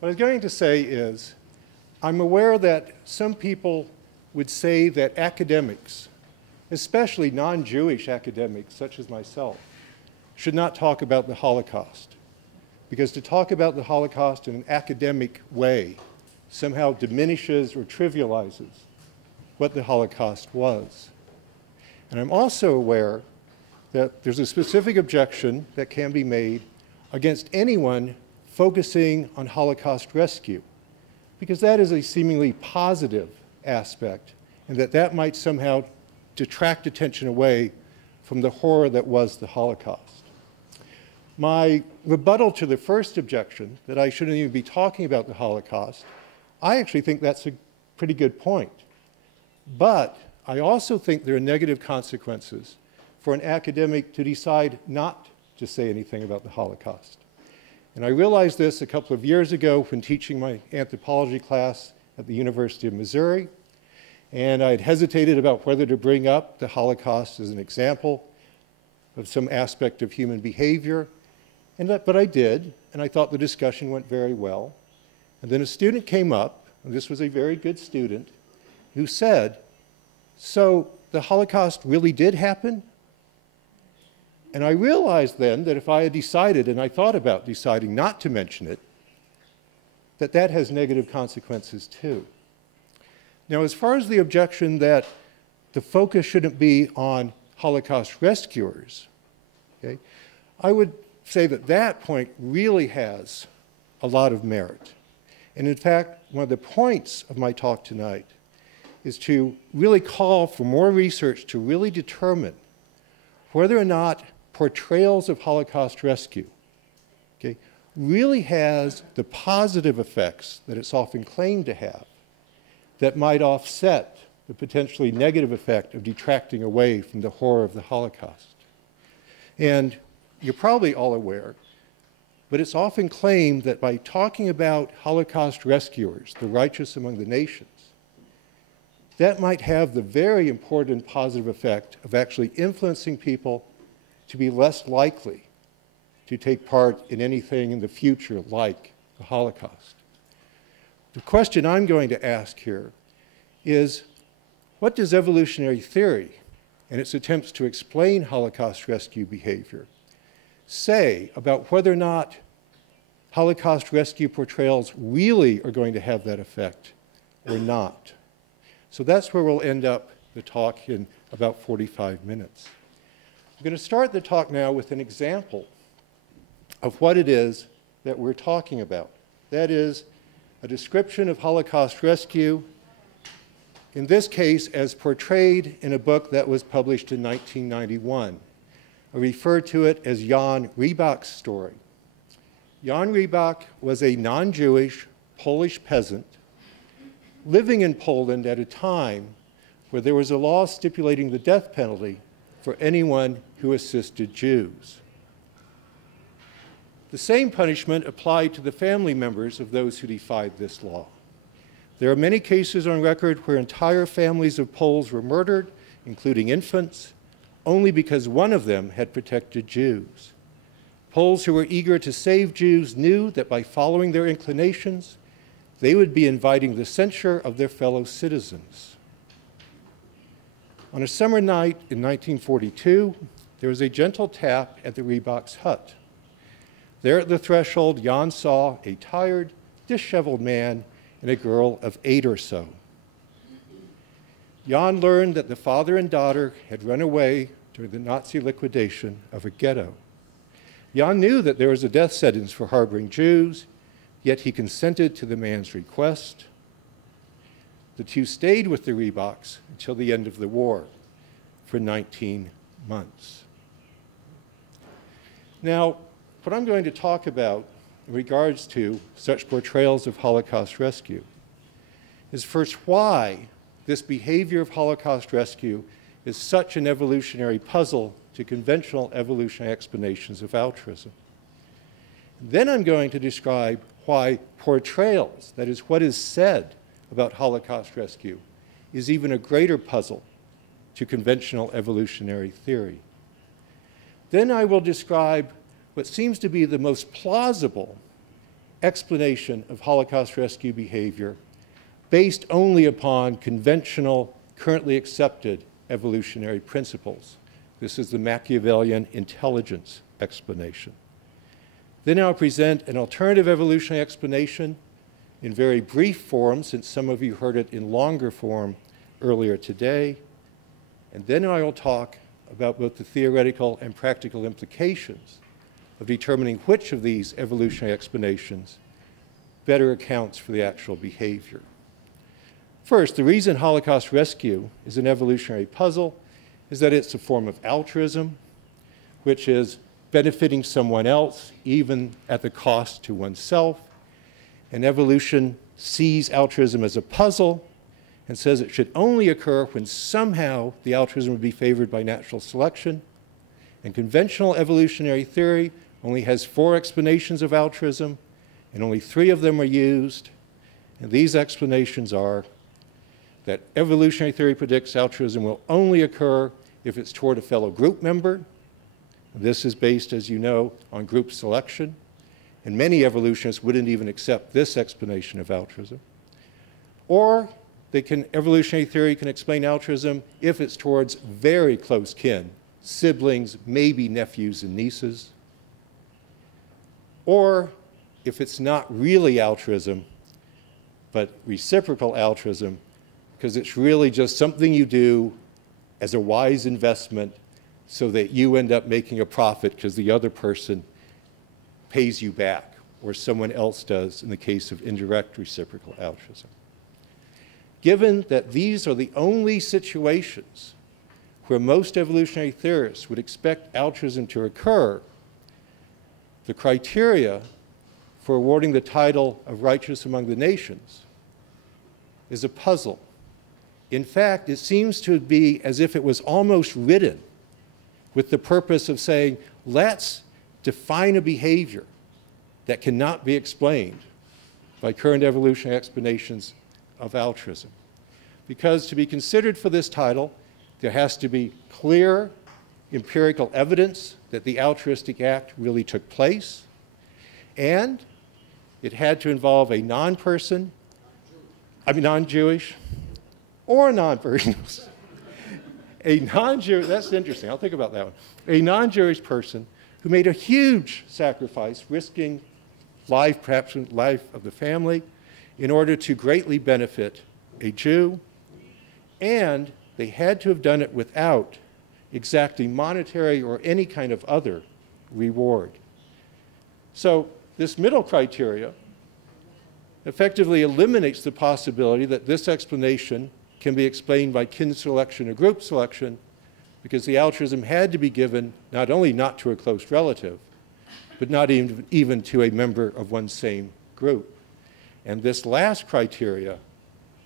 What I was going to say is, I'm aware that some people would say that academics, especially non-Jewish academics such as myself, should not talk about the Holocaust. Because to talk about the Holocaust in an academic way somehow diminishes or trivializes what the Holocaust was. And I'm also aware that there's a specific objection that can be made against anyone focusing on Holocaust rescue, because that is a seemingly positive aspect, and that might somehow detract attention away from the horror that was the Holocaust. My rebuttal to the first objection, that I shouldn't even be talking about the Holocaust, I actually think that's a pretty good point. But I also think there are negative consequences for an academic to decide not to say anything about the Holocaust. And I realized this a couple of years ago when teaching my anthropology class at the University of Missouri. And I had hesitated about whether to bring up the Holocaust as an example of some aspect of human behavior. But I did, and I thought the discussion went very well. And then a student came up, and this was a very good student, who said, "So the Holocaust really did happen?" And I realized then that if I had decided, and I thought about deciding not to mention it, that has negative consequences too. Now, as far as the objection that the focus shouldn't be on Holocaust rescuers, okay, I would say that point really has a lot of merit. And in fact, one of the points of my talk tonight is to really call for more research to really determine whether or not Portrayals of Holocaust rescue, okay, really has the positive effects that it's often claimed to have that might offset the potentially negative effect of detracting away from the horror of the Holocaust. And you're probably all aware, but it's often claimed that by talking about Holocaust rescuers, the righteous among the nations, that might have the very important positive effect of actually influencing people to be less likely to take part in anything in the future like the Holocaust. The question I'm going to ask here is, what does evolutionary theory and its attempts to explain Holocaust rescue behavior say about whether or not Holocaust rescue portrayals really are going to have that effect or not? So that's where we'll end up the talk in about 45 minutes. I'm going to start the talk now with an example of what it is that we're talking about. That is a description of Holocaust rescue, in this case as portrayed in a book that was published in 1991. I refer to it as Jan Rybak's story. Jan Rybak was a non-Jewish Polish peasant living in Poland at a time where there was a law stipulating the death penalty for anyone who assisted Jews. The same punishment applied to the family members of those who defied this law. There are many cases on record where entire families of Poles were murdered, including infants, only because one of them had protected Jews. Poles who were eager to save Jews knew that by following their inclinations, they would be inviting the censure of their fellow citizens. On a summer night in 1942, there was a gentle tap at the Rybak's hut. There at the threshold, Jan saw a tired, disheveled man and a girl of 8 or so. Jan learned that the father and daughter had run away during the Nazi liquidation of a ghetto. Jan knew that there was a death sentence for harboring Jews, yet he consented to the man's request. The two stayed with the Rybaks until the end of the war for 19 months. Now, what I'm going to talk about in regards to such portrayals of Holocaust rescue is first why this behavior of Holocaust rescue is such an evolutionary puzzle to conventional evolutionary explanations of altruism. Then I'm going to describe why portrayals, that is, what is said about Holocaust rescue, is even a greater puzzle to conventional evolutionary theory. Then I will describe what seems to be the most plausible explanation of Holocaust rescue behavior based only upon conventional, currently accepted evolutionary principles. This is the Machiavellian intelligence explanation. Then I'll present an alternative evolutionary explanation in very brief form, since some of you heard it in longer form earlier today. And then I will talk about both the theoretical and practical implications of determining which of these evolutionary explanations better accounts for the actual behavior. First, the reason Holocaust rescue is an evolutionary puzzle is that it's a form of altruism, which is benefiting someone else, even at the cost to oneself. And evolution sees altruism as a puzzle and says it should only occur when somehow the altruism would be favored by natural selection. And conventional evolutionary theory only has 4 explanations of altruism, and only 3 of them are used. And these explanations are that evolutionary theory predicts altruism will only occur if it's toward a fellow group member. This is based, as you know, on group selection. And many evolutionists wouldn't even accept this explanation of altruism. Or evolutionary theory can explain altruism if it's towards very close kin, siblings, maybe nephews and nieces. Or if it's not really altruism, but reciprocal altruism, because it's really just something you do as a wise investment so that you end up making a profit because the other person pays you back, or someone else does in the case of indirect reciprocal altruism. Given that these are the only situations where most evolutionary theorists would expect altruism to occur, the criteria for awarding the title of righteous among the nations is a puzzle. In fact, it seems to be as if it was almost written with the purpose of saying, let's define a behavior that cannot be explained by current evolutionary explanations of altruism. Because to be considered for this title, there has to be clear empirical evidence that the altruistic act really took place, and it had to involve a non-person, non-Jewish, or non-person. A non-Jewish, that's interesting, I'll think about that one. A non-Jewish person who made a huge sacrifice, risking life, perhaps life of the family, in order to greatly benefit a Jew, and they had to have done it without exacting monetary or any kind of other reward. So this middle criteria effectively eliminates the possibility that this explanation can be explained by kin selection or group selection, because the altruism had to be given not only not to a close relative, but not even to a member of one's same group. And this last criteria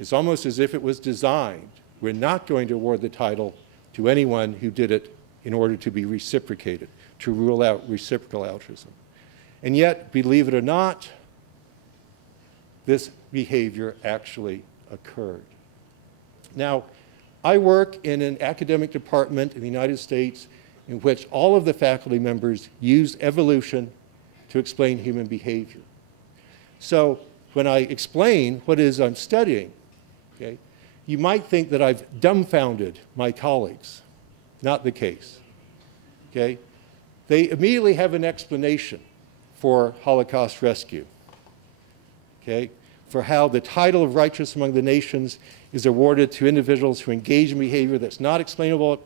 is almost as if it was designed. We're not going to award the title to anyone who did it in order to be reciprocated, to rule out reciprocal altruism. And yet, believe it or not, this behavior actually occurred. Now, I work in an academic department in the United States in which all of the faculty members use evolution to explain human behavior. So when I explain what it is I'm studying, okay, you might think that I've dumbfounded my colleagues. Not the case. Okay? They immediately have an explanation for Holocaust rescue. Okay? For how the title of righteous among the nations is awarded to individuals who engage in behavior that's not explainable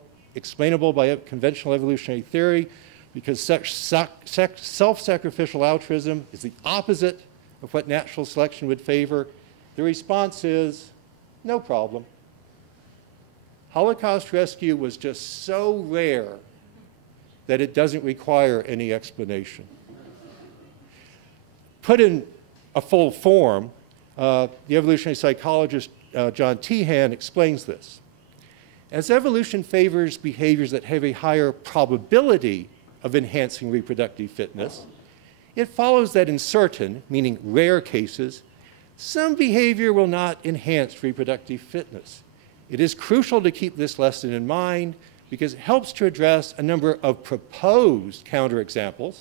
by conventional evolutionary theory, because such self-sacrificial altruism is the opposite of what natural selection would favor. The response is, no problem. Holocaust rescue was just so rare that it doesn't require any explanation. Put in a full form, the evolutionary psychologist John Tehan explains this. As evolution favors behaviors that have a higher probability of enhancing reproductive fitness, it follows that in certain, meaning rare cases, some behavior will not enhance reproductive fitness. It is crucial to keep this lesson in mind because it helps to address a number of proposed counterexamples,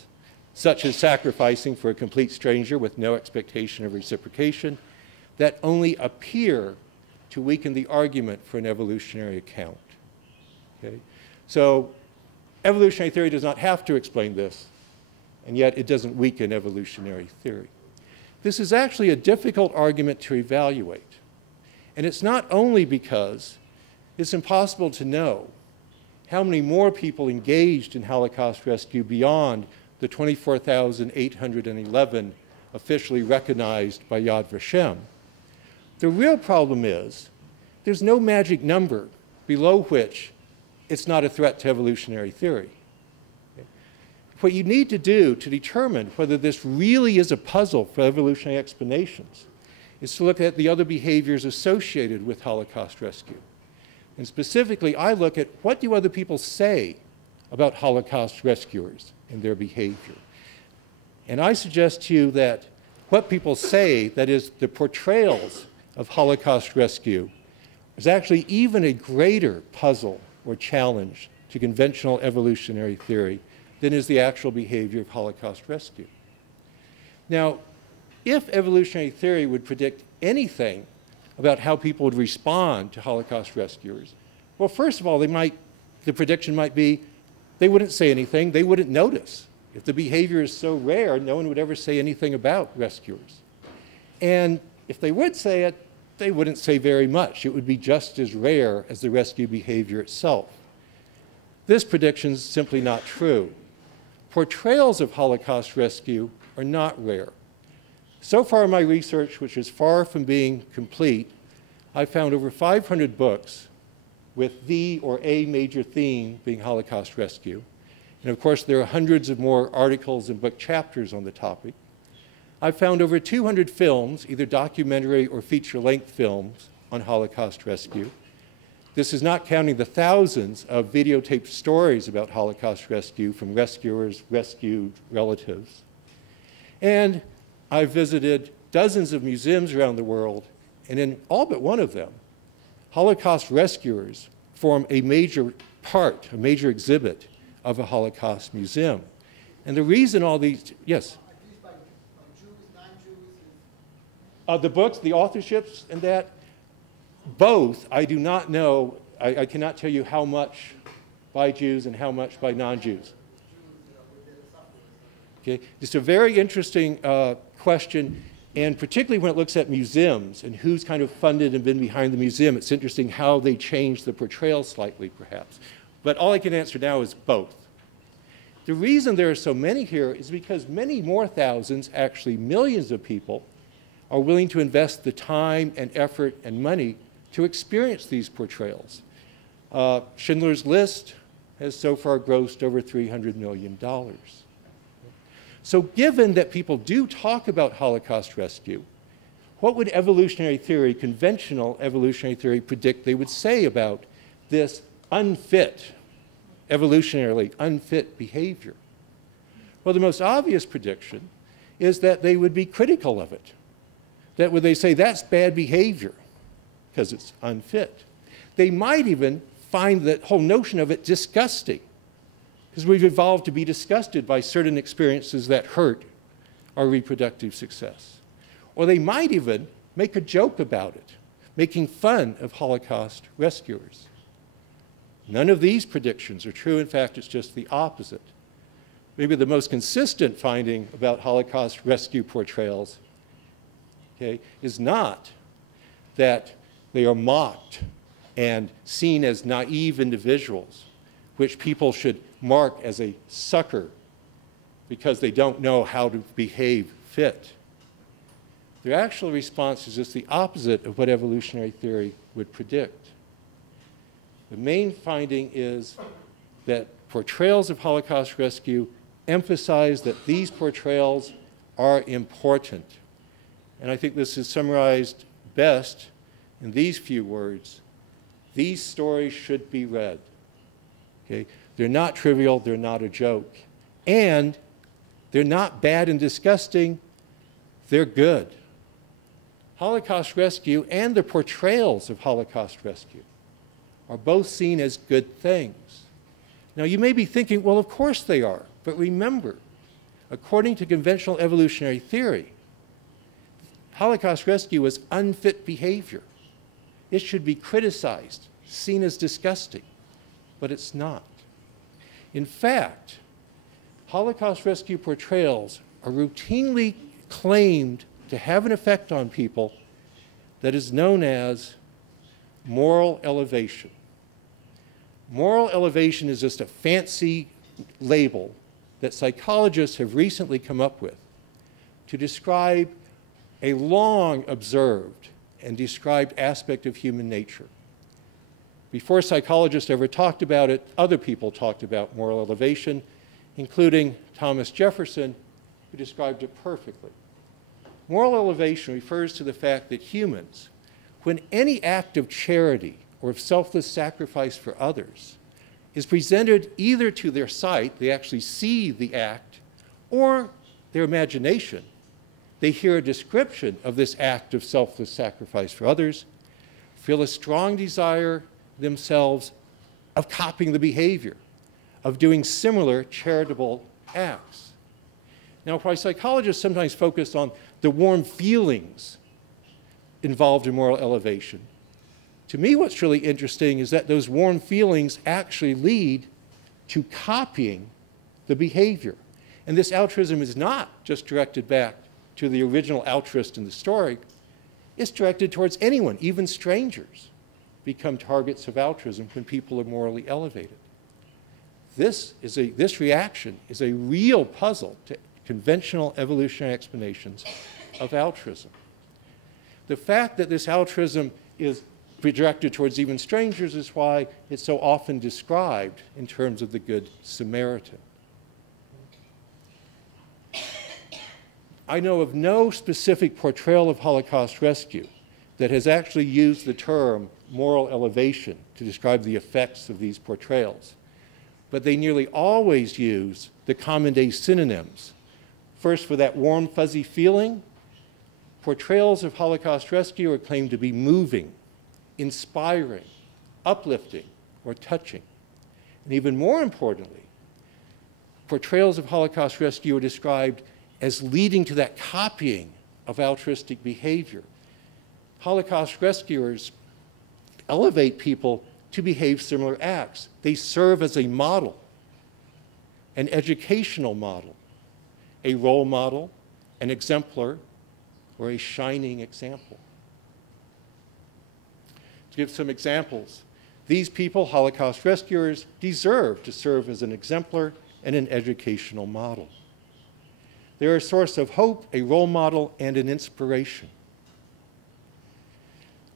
such as sacrificing for a complete stranger with no expectation of reciprocation, that only appear to weaken the argument for an evolutionary account. Okay? So evolutionary theory does not have to explain this, and yet it doesn't weaken evolutionary theory. This is actually a difficult argument to evaluate. And it's not only because it's impossible to know how many more people engaged in Holocaust rescue beyond the 24,811 officially recognized by Yad Vashem. The real problem is there's no magic number below which it's not a threat to evolutionary theory. Okay? What you need to do to determine whether this really is a puzzle for evolutionary explanations is to look at the other behaviors associated with Holocaust rescue. And specifically, I look at what do other people say about Holocaust rescuers and their behavior. And I suggest to you that what people say, that is, the portrayals of Holocaust rescue, is actually even a greater puzzle or challenge to conventional evolutionary theory than is the actual behavior of Holocaust rescue. Now, if evolutionary theory would predict anything about how people would respond to Holocaust rescuers, well, first of all, the prediction might be they wouldn't say anything, they wouldn't notice. If the behavior is so rare, no one would ever say anything about rescuers. And if they would say it, they wouldn't say very much. It would be just as rare as the rescue behavior itself. This prediction is simply not true. Portrayals of Holocaust rescue are not rare. So far in my research, which is far from being complete, I found over 500 books with the or a major theme being Holocaust rescue. And of course, there are hundreds of more articles and book chapters on the topic. I found over 200 films, either documentary or feature-length films, on Holocaust rescue. This is not counting the thousands of videotaped stories about Holocaust rescue from rescuers, rescued relatives. And I visited dozens of museums around the world, and in all but one of them, Holocaust rescuers form a major part, a major exhibit of a Holocaust museum. And the reason all these, yes? The books, the authorships and that, both, I do not know, I cannot tell you how much by Jews and how much by non-Jews. Okay, it's a very interesting question, and particularly when it looks at museums and who's kind of funded and been behind the museum, it's interesting how they change the portrayal slightly, perhaps. But all I can answer now is both. The reason there are so many here is because many more thousands, actually millions of people, are willing to invest the time and effort and money to experience these portrayals. Schindler's List has so far grossed over $300 million. So given that people do talk about Holocaust rescue, what would evolutionary theory, conventional evolutionary theory, predict they would say about this unfit, evolutionarily unfit behavior? Well, the most obvious prediction is that they would be critical of it. That would they say that's bad behavior because it's unfit. They might even find that whole notion of it disgusting because we've evolved to be disgusted by certain experiences that hurt our reproductive success. Or they might even make a joke about it, making fun of Holocaust rescuers. None of these predictions are true. In fact, it's just the opposite. Maybe the most consistent finding about Holocaust rescue portrayals, okay, is not that they are mocked and seen as naive individuals, which people should mark as a sucker because they don't know how to behave fit. Their actual response is just the opposite of what evolutionary theory would predict. The main finding is that portrayals of Holocaust rescue emphasize that these portrayals are important. And I think this is summarized best in these few words. These stories should be read. Okay? They're not trivial, they're not a joke. And they're not bad and disgusting, they're good. Holocaust rescue and the portrayals of Holocaust rescue are both seen as good things. Now you may be thinking, well, of course they are, but remember, According to conventional evolutionary theory, Holocaust rescue was unfit behavior. It should be criticized, seen as disgusting, but it's not. In fact, Holocaust rescue portrayals are routinely claimed to have an effect on people that is known as moral elevation. Moral elevation is just a fancy label that psychologists have recently come up with to describe a long observed and described aspect of human nature. Before psychologists ever talked about it, other people talked about moral elevation, including Thomas Jefferson, who described it perfectly. Moral elevation refers to the fact that humans, when any act of charity or of selfless sacrifice for others is presented either to their sight, they actually see the act, or their imagination, they hear a description of this act of selfless sacrifice for others, feel a strong desire themselves of copying the behavior, of doing similar charitable acts. Now, why psychologists sometimes focus on the warm feelings involved in moral elevation, to me what's really interesting is that those warm feelings actually lead to copying the behavior. And this altruism is not just directed back to the original altruist in the story. It's directed towards anyone, even strangers become targets of altruism when people are morally elevated. This reaction is a real puzzle to conventional evolutionary explanations of altruism. The fact that this altruism is directed towards even strangers is why it's so often described in terms of the Good Samaritan. I know of no specific portrayal of Holocaust rescue that has actually used the term moral elevation to describe the effects of these portrayals, but they nearly always use the common day synonyms. First, for that warm, fuzzy feeling, portrayals of Holocaust rescue are claimed to be moving, inspiring, uplifting, or touching. And even more importantly, portrayals of Holocaust rescue are described as leading to that copying of altruistic behavior. Holocaust rescuers elevate people to behave similar acts. They serve as a model, an educational model, a role model, an exemplar, or a shining example. To give some examples, these people, Holocaust rescuers, deserve to serve as an exemplar and an educational model. They're a source of hope, a role model, and an inspiration.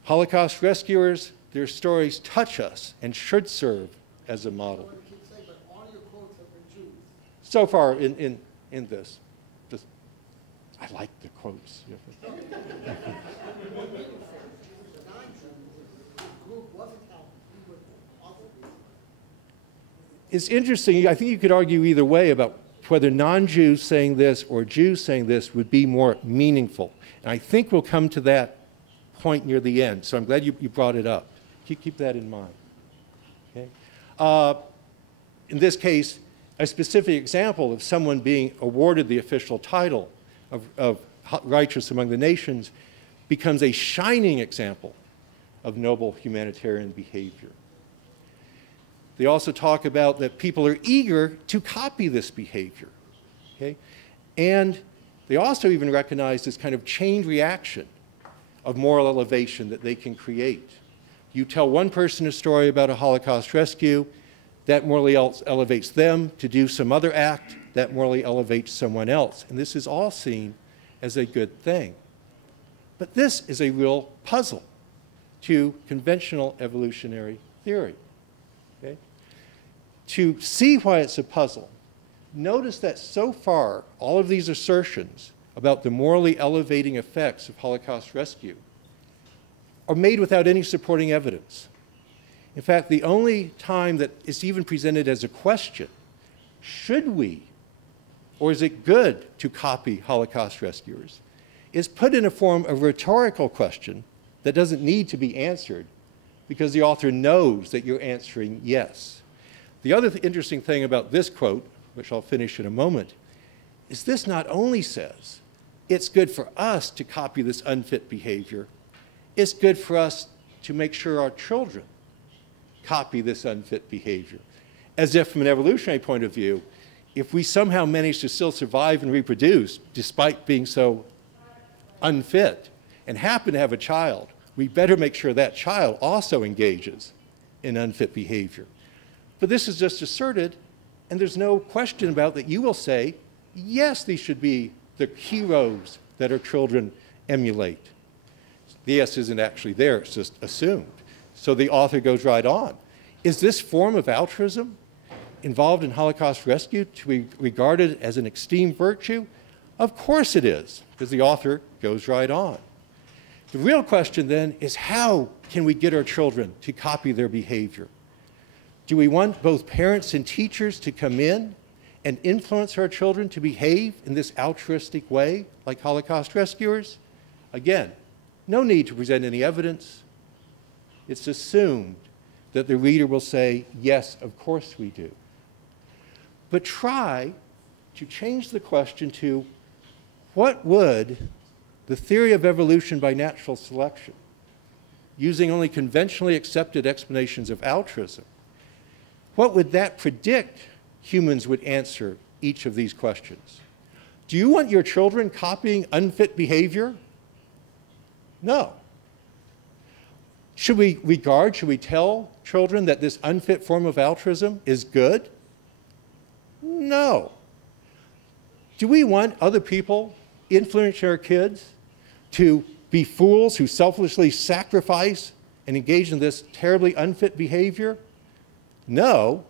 Holocaust rescuers, their stories touch us and should serve as a model. So far in this, I like the quotes. It's interesting, I think you could argue either way about whether non-Jews saying this or Jews saying this would be more meaningful. And I think we'll come to that point near the end, so I'm glad you brought it up. Keep that in mind. Okay? In this case, a specific example of someone being awarded the official title of righteous among the nations becomes a shining example of noble humanitarian behavior. They also talk about that people are eager to copy this behavior. Okay? And they also even recognize this kind of chain reaction of moral elevation that they can create. You tell one person a story about a Holocaust rescue, that morally elevates them to do some other act, that morally elevates someone else. And this is all seen as a good thing. But this is a real puzzle to conventional evolutionary theory. Okay? To see why it's a puzzle, notice that so far, all of these assertions about the morally elevating effects of Holocaust rescue are made without any supporting evidence. In fact, the only time that it's even presented as a question, should we, or is it good to copy Holocaust rescuers, is put in a form of rhetorical question that doesn't need to be answered because the author knows that you're answering yes. The other interesting thing about this quote, which I'll finish in a moment, is this not only says it's good for us to copy this unfit behavior, it's good for us to make sure our children copy this unfit behavior. As if from an evolutionary point of view, if we somehow manage to still survive and reproduce despite being so unfit and happen to have a child, we better make sure that child also engages in unfit behavior. But this is just asserted, and there's no question about that. You will say, yes, these should be the heroes that our children emulate. The yes isn't actually there, it's just assumed. So the author goes right on. Is this form of altruism involved in Holocaust rescue to be regarded as an esteemed virtue? Of course it is, because the author goes right on. The real question then is, how can we get our children to copy their behavior? Do we want both parents and teachers to come in and influence our children to behave in this altruistic way, like Holocaust rescuers? Again, no need to present any evidence. It's assumed that the reader will say, yes, of course we do. But try to change the question to, what would the theory of evolution by natural selection, using only conventionally accepted explanations of altruism, what would that predict humans would answer each of these questions? Do you want your children copying unfit behavior? No. Should we tell children that this unfit form of altruism is good? No. Do we want other people influencing our kids to be fools who selflessly sacrifice and engage in this terribly unfit behavior? No.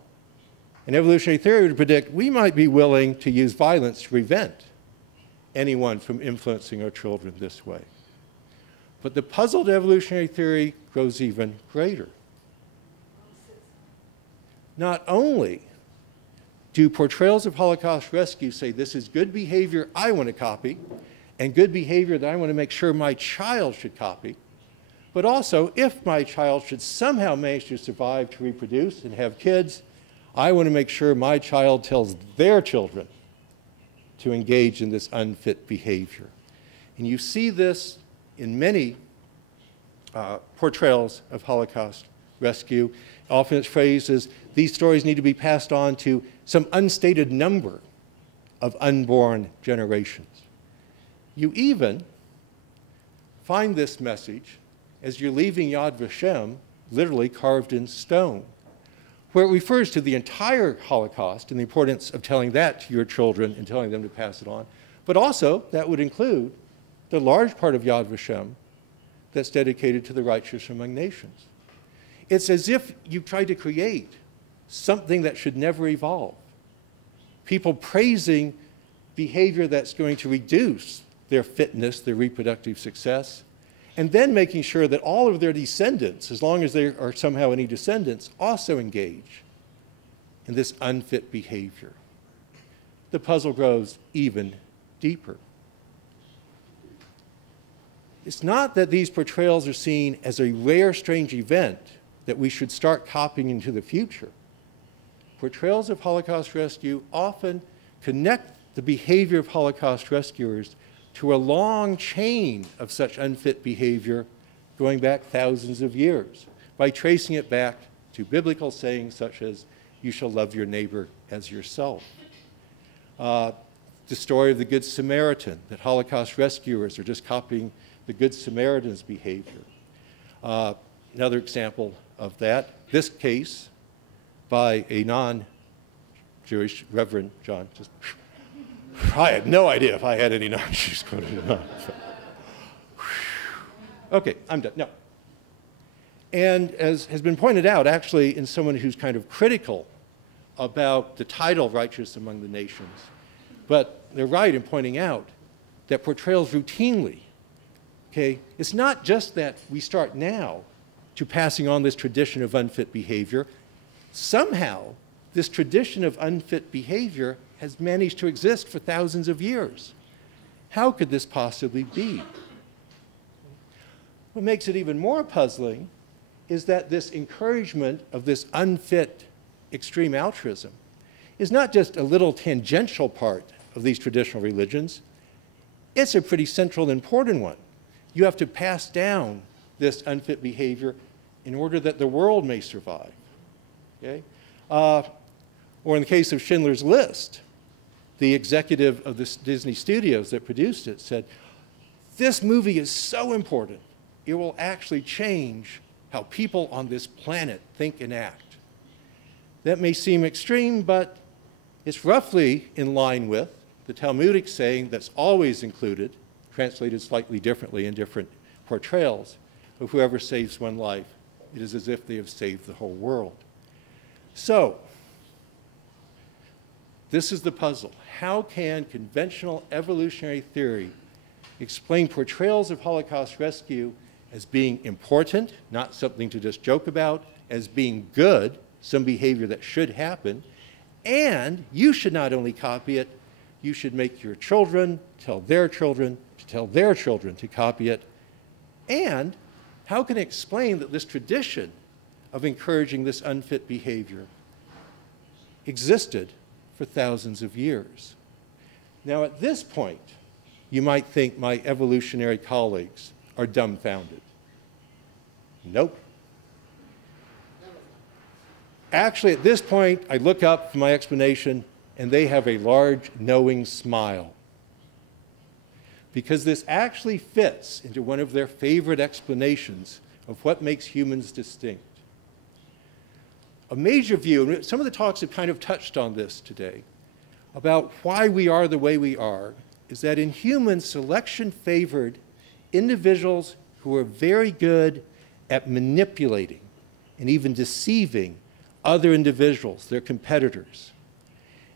And evolutionary theory would predict we might be willing to use violence to prevent anyone from influencing our children this way. But the puzzle to evolutionary theory grows even greater. Not only do Portrayals of Holocaust Rescue say this is good behavior I want to copy and good behavior that I want to make sure my child should copy, but also if my child should somehow manage to survive to reproduce and have kids, I want to make sure my child tells their children to engage in this unfit behavior. And you see this in many portrayals of Holocaust rescue. Often it's phrased as these stories need to be passed on to some unstated number of unborn generations. You even find this message as you're leaving Yad Vashem, literally carved in stone, where it refers to the entire Holocaust and the importance of telling that to your children and telling them to pass it on. But also, that would include the large part of Yad Vashem that's dedicated to the righteous among nations. It's as if you tried to create something that should never evolve. People praising behavior that's going to reduce their fitness, their reproductive success, and then making sure that all of their descendants, as long as there are somehow any descendants, also engage in this unfit behavior. The puzzle grows even deeper. It's not that these portrayals are seen as a rare, strange event that we should start copying into the future. Portrayals of Holocaust rescue often connect the behavior of Holocaust rescuers to a long chain of such unfit behavior going back thousands of years by tracing it back to biblical sayings such as, you shall love your neighbor as yourself. The story of the Good Samaritan, that Holocaust rescuers are just copying the Good Samaritan's behavior. Another example of that, this case by a non-Jewish Reverend John, just I had no idea if I had any non-Jews quoted or not. Okay, I'm done. No. And as has been pointed out, actually, in someone who's kind of critical about the title Righteous Among the Nations, but they're right in pointing out that portrayals routinely, okay, it's not just that we start now to passing on this tradition of unfit behavior. Somehow, this tradition of unfit behavior has managed to exist for thousands of years. How could this possibly be? What makes it even more puzzling is that this encouragement of this unfit extreme altruism is not just a little tangential part of these traditional religions, it's a pretty central and important one. You have to pass down this unfit behavior in order that the world may survive. Okay? Or in the case of Schindler's List, the executive of the Disney Studios that produced it said, this movie is so important, it will actually change how people on this planet think and act. That may seem extreme, but it's roughly in line with the Talmudic saying that's always included, translated slightly differently in different portrayals, of whoever saves one life, it is as if they have saved the whole world. So, this is the puzzle. How can conventional evolutionary theory explain portrayals of Holocaust rescue as being important, not something to just joke about, as being good, some behavior that should happen, and you should not only copy it, you should make your children tell their children to tell their children to copy it. And how can it explain that this tradition of encouraging this unfit behavior existed for thousands of years? Now, at this point, you might think my evolutionary colleagues are dumbfounded. Nope. Actually, at this point, I look up for my explanation, and they have a large, knowing smile. Because this actually fits into one of their favorite explanations of what makes humans distinct. A major view, and some of the talks have kind of touched on this today, about why we are the way we are, is that in humans, selection favored individuals who are very good at manipulating and even deceiving other individuals, their competitors.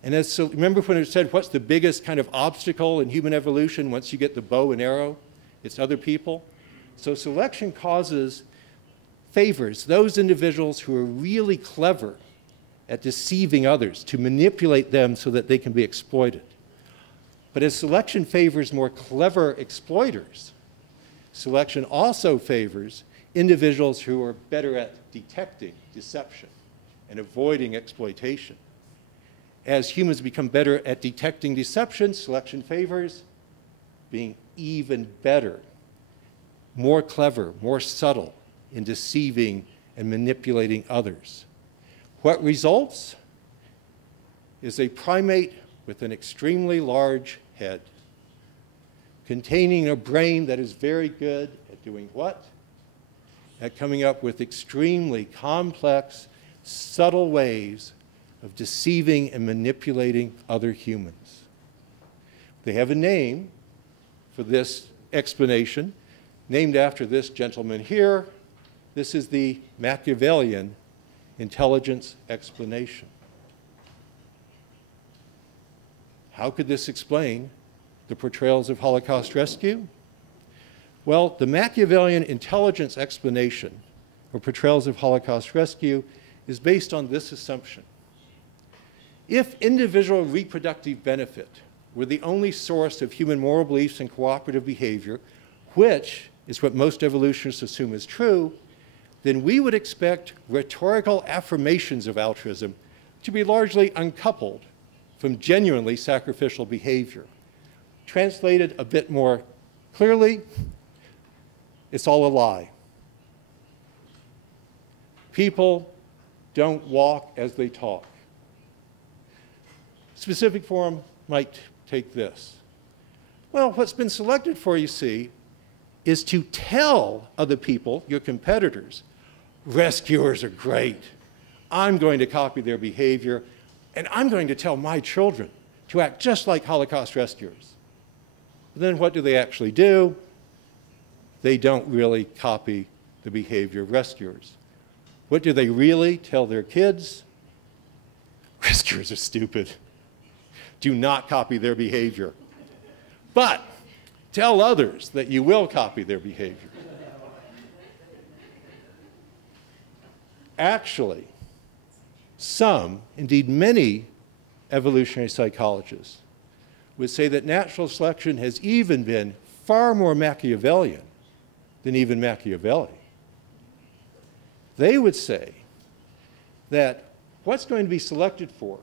And so remember when it said, what's the biggest kind of obstacle in human evolution once you get the bow and arrow? It's other people. So selection favors those individuals who are really clever at deceiving others, to manipulate them so that they can be exploited. But as selection favors more clever exploiters, selection also favors individuals who are better at detecting deception and avoiding exploitation. As humans become better at detecting deception, selection favors being even better, more clever, more subtle in deceiving and manipulating others. What results is a primate with an extremely large head, containing a brain that is very good at doing what? At coming up with extremely complex, subtle ways of deceiving and manipulating other humans. They have a name for this explanation, named after this gentleman here. This is the Machiavellian intelligence explanation. How could this explain the portrayals of Holocaust rescue? Well, the Machiavellian intelligence explanation of portrayals of Holocaust rescue is based on this assumption. If individual reproductive benefit were the only source of human moral beliefs and cooperative behavior, which is what most evolutionists assume is true, then we would expect rhetorical affirmations of altruism to be largely uncoupled from genuinely sacrificial behavior. Translated a bit more clearly, it's all a lie. People don't walk as they talk. Specific form might take this. Well, what's been selected for, you see, is to tell other people, your competitors, rescuers are great. I'm going to copy their behavior, and I'm going to tell my children to act just like Holocaust rescuers. But then what do they actually do? They don't really copy the behavior of rescuers. What do they really tell their kids? Rescuers are stupid. Do not copy their behavior. But tell others that you will copy their behavior. Actually, some, indeed many, evolutionary psychologists would say that natural selection has even been far more Machiavellian than even Machiavelli. They would say that what's going to be selected for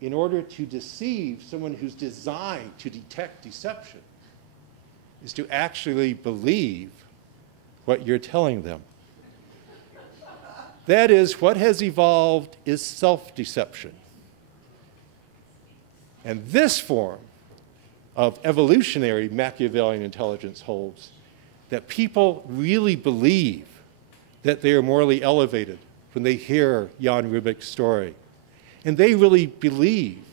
in order to deceive someone who's designed to detect deception is to actually believe what you're telling them. That is, what has evolved is self-deception. And this form of evolutionary Machiavellian intelligence holds that people really believe that they are morally elevated when they hear Jan Rubik's story. And they really believe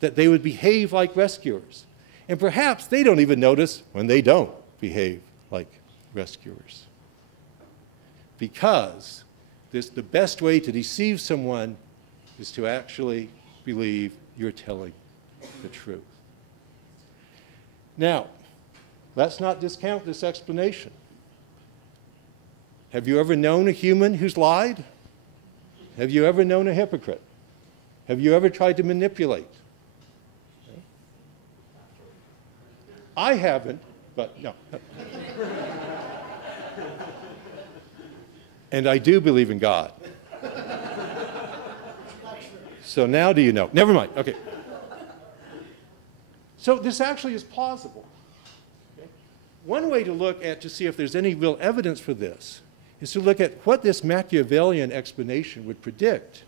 that they would behave like rescuers. And perhaps they don't even notice when they don't behave like rescuers. Because the best way to deceive someone is to actually believe you're telling the truth. Now, let's not discount this explanation. Have you ever known a human who's lied? Have you ever known a hypocrite? Have you ever tried to manipulate? Okay. I haven't, but no. And I do believe in God. So now do you know? Never mind, okay. So this actually is plausible. Okay. One way to look at to see if there's any real evidence for this is to look at what this Machiavellian explanation would predict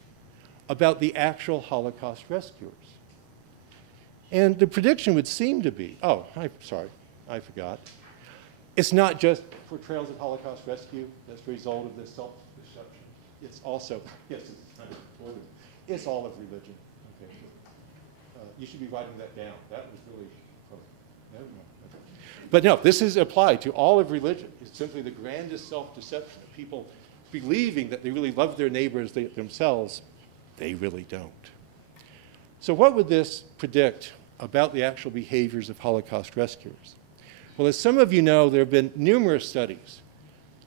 about the actual Holocaust rescuers. And the prediction would seem to be, oh, I'm sorry, I forgot. It's not just Portrayals of Holocaust Rescue that's the result of this self-deception. It's also, yes, it's kind of important. It's all of religion. Okay. You should be writing that down. That was really, oh, never mind. Okay. But no, this is applied to all of religion. It's simply the grandest self-deception of people believing that they really love their neighbors themselves. They really don't. So what would this predict about the actual behaviors of Holocaust rescuers? Well, as some of you know, there have been numerous studies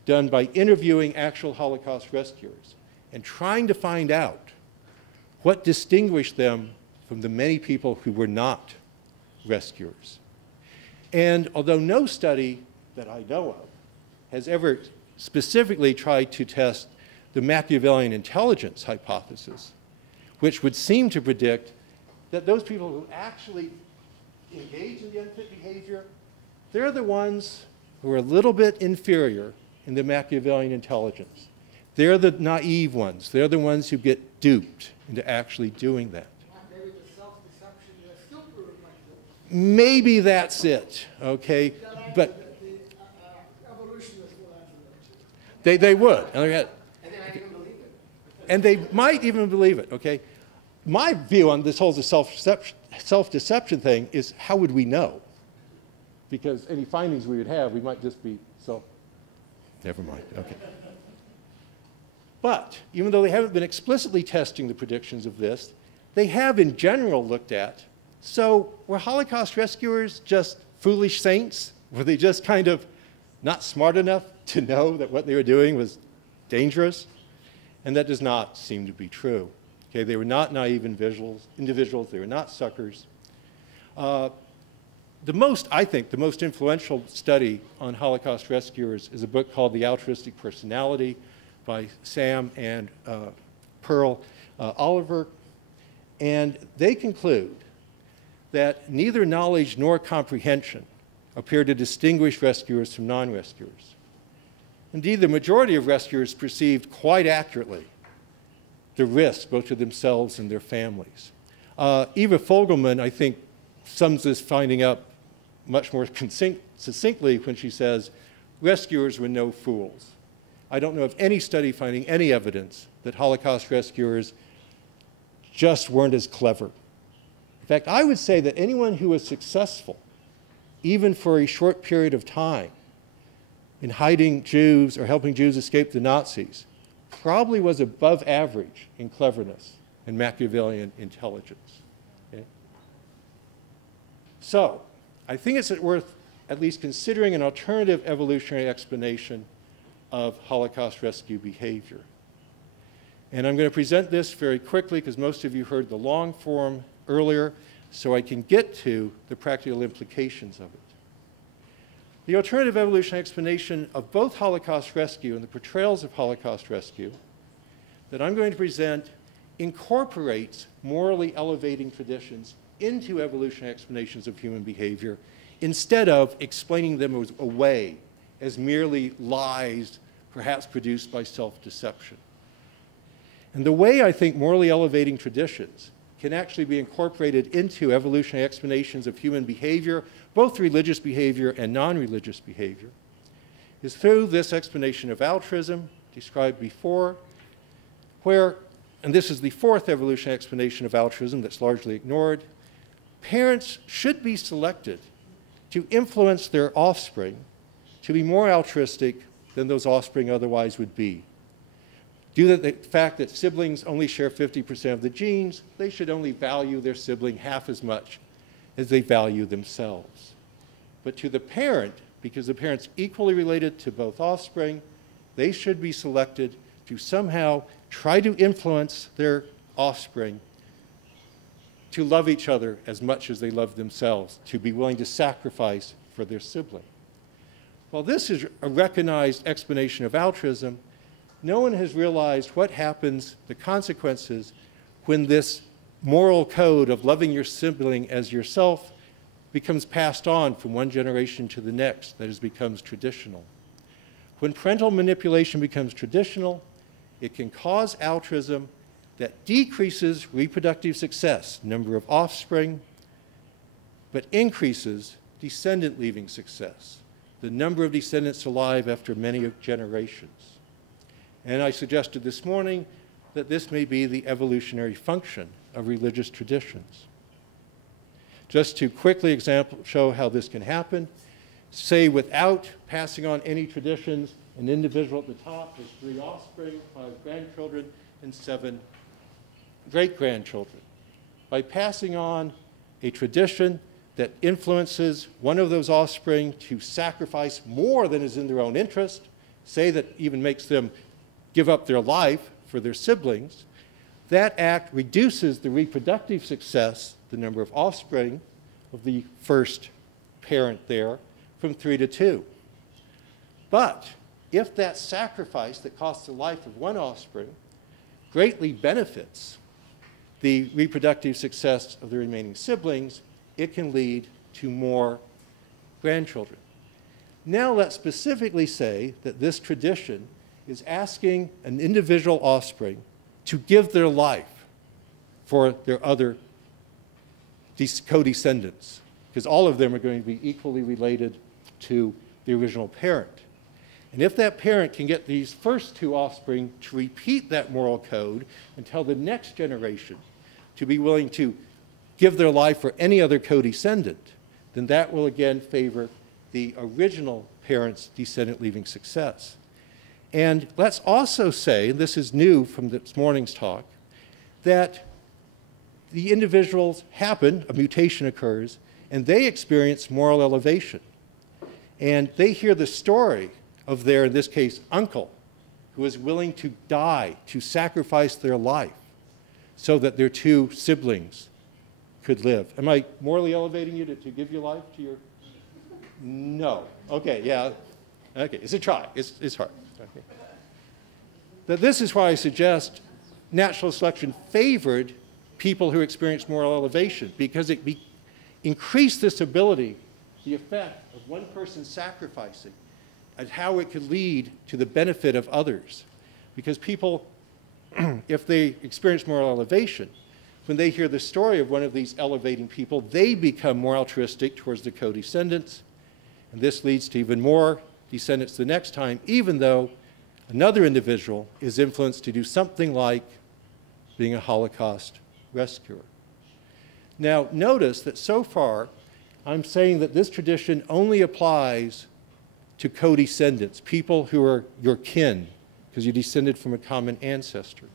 done by interviewing actual Holocaust rescuers and trying to find out what distinguished them from the many people who were not rescuers. And although no study that I know of has ever specifically tried to test the Machiavellian intelligence hypothesis, which would seem to predict that those people who actually engage in the unfit behavior, they're the ones who are a little bit inferior in the Machiavellian intelligence. They're the naive ones. They're the ones who get duped into actually doing that. Maybe the self-deception is still proven like this. Maybe that's it, okay? But Evolutionists will answer that. they would. And they might even believe it. And they might even believe it, okay? My view on this whole self-deception thing is, how would we know? Because any findings we would have, we might just be never mind, okay. But even though they haven't been explicitly testing the predictions of this, they have in general looked at, so were Holocaust rescuers just foolish saints? Were they just kind of not smart enough to know that what they were doing was dangerous? And that does not seem to be true. Okay, they were not naive individuals, they were not suckers. I think the most influential study on Holocaust rescuers is a book called The Altruistic Personality by Sam and Pearl Oliver. And they conclude that neither knowledge nor comprehension appear to distinguish rescuers from non-rescuers. Indeed, the majority of rescuers perceived quite accurately the risk both to themselves and their families. Eva Fogelman, I think, sums this finding up much more succinctly when she says, rescuers were no fools. I don't know of any study finding any evidence that Holocaust rescuers just weren't as clever. In fact, I would say that anyone who was successful, even for a short period of time, in hiding Jews or helping Jews escape the Nazis, probably was above average in cleverness and Machiavellian intelligence. Okay? So, I think it's worth at least considering an alternative evolutionary explanation of Holocaust rescue behavior. And I'm going to present this very quickly because most of you heard the long form earlier, so I can get to the practical implications of it. The alternative evolutionary explanation of both Holocaust rescue and the portrayals of Holocaust rescue that I'm going to present incorporates morally elevating traditions into evolutionary explanations of human behavior instead of explaining them away as merely lies, perhaps produced by self-deception. And the way I think morally elevating traditions can actually be incorporated into evolutionary explanations of human behavior, both religious behavior and non-religious behavior, is through this explanation of altruism described before, where, and this is the fourth evolutionary explanation of altruism that's largely ignored, parents should be selected to influence their offspring to be more altruistic than those offspring otherwise would be. Due to the fact that siblings only share 50% of the genes, they should only value their sibling half as much as they value themselves. But to the parent, because the parent's equally related to both offspring, they should be selected to somehow try to influence their offspring to love each other as much as they love themselves, to be willing to sacrifice for their sibling. While this is a recognized explanation of altruism, no one has realized what happens, the consequences, when this moral code of loving your sibling as yourself becomes passed on from one generation to the next, that is, becomes traditional. When parental manipulation becomes traditional, it can cause altruism that decreases reproductive success, number of offspring, but increases descendant-leaving success, the number of descendants alive after many generations. And I suggested this morning that this may be the evolutionary function of religious traditions. Just to quickly show how this can happen, say without passing on any traditions, an individual at the top has 3 offspring, 5 grandchildren, and 7 great-grandchildren. By passing on a tradition that influences one of those offspring to sacrifice more than is in their own interest, say that even makes them give up their life for their siblings, that act reduces the reproductive success, the number of offspring of the first parent there, from 3 to 2. But if that sacrifice that costs the life of one offspring greatly benefits the reproductive success of the remaining siblings, it can lead to more grandchildren. Now let's specifically say that this tradition is asking an individual offspring to give their life for their other co-descendants, because all of them are going to be equally related to the original parent. And if that parent can get these first 2 offspring to repeat that moral code and tell the next generation to be willing to give their life for any other co-descendant, then that will again favor the original parent's descendant-leaving success. And let's also say, and this is new from this morning's talk, that the individuals happen, a mutation occurs, and they experience moral elevation. And they hear the story of their, in this case, uncle, who is willing to die, to sacrifice their life, so that their 2 siblings could live. Am I morally elevating you to give your life to your... No. Okay, yeah. Okay, it's a try. It's hard. Okay. But this is why I suggest natural selection favored people who experience moral elevation, because it increased this ability, the effect of one person sacrificing, and how it could lead to the benefit of others. Because people, if they experience moral elevation, when they hear the story of one of these elevating people, they become more altruistic towards the co-descendants, and this leads to even more descendants the next time, even though another individual is influenced to do something like being a Holocaust rescuer. Now, notice that so far, I'm saying that this tradition only applies to co-descendants, people who are your kin, because you descended from a common ancestor.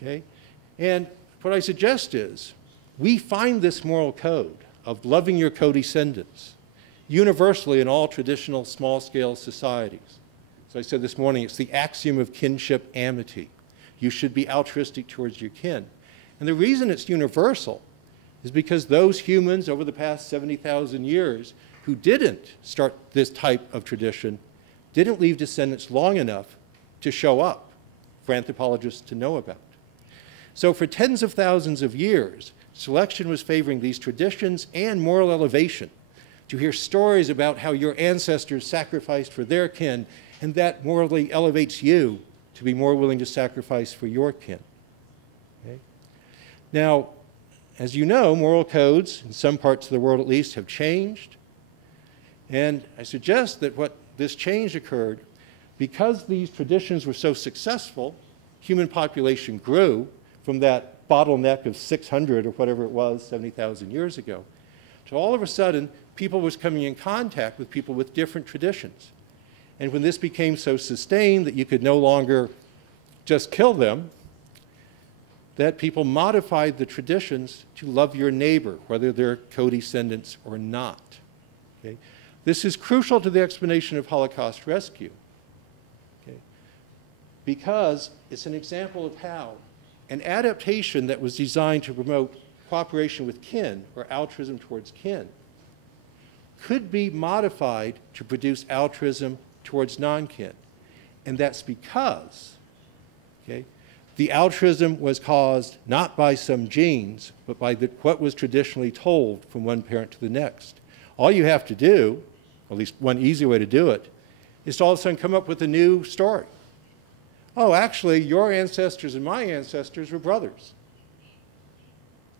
Okay? And what I suggest is, we find this moral code of loving your co-descendants universally in all traditional small-scale societies. As I said this morning, it's the axiom of kinship amity. You should be altruistic towards your kin. And the reason it's universal is because those humans over the past 70,000 years who didn't start this type of tradition didn't leave descendants long enough to show up for anthropologists to know about. So for tens of thousands of years, selection was favoring these traditions and moral elevation. To hear stories about how your ancestors sacrificed for their kin, and that morally elevates you to be more willing to sacrifice for your kin. Okay? Now, as you know, moral codes, in some parts of the world at least, have changed. And I suggest that what this change occurred because these traditions were so successful, human population grew from that bottleneck of 600 or whatever it was 70,000 years ago, to all of a sudden people was coming in contact with people with different traditions. And when this became so sustained that you could no longer just kill them, that people modified the traditions to love your neighbor, whether they're co-descendants or not. Okay? This is crucial to the explanation of Holocaust rescue, okay? Because it's an example of how an adaptation that was designed to promote cooperation with kin, or altruism towards kin, could be modified to produce altruism towards non-kin. And that's because, okay, the altruism was caused not by some genes, but by what was traditionally told from one parent to the next. All you have to do, at least one easy way to do it, is to all of a sudden come up with a new story. Oh, actually, your ancestors and my ancestors were brothers.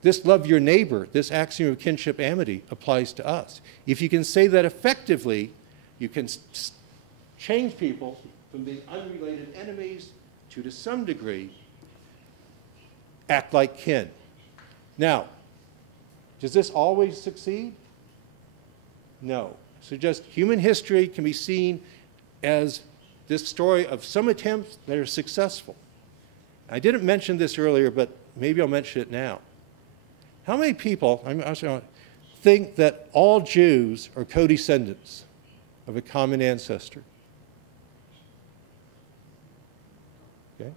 This love your neighbor, this axiom of kinship amity applies to us. If you can say that effectively, you can change people from being unrelated enemies to some degree, act like kin. Now, does this always succeed? No. So just human history can be seen as this story of some attempts that are successful. I didn't mention this earlier, but maybe I'll mention it now. How many people think that all Jews are co-descendants of a common ancestor? Okay.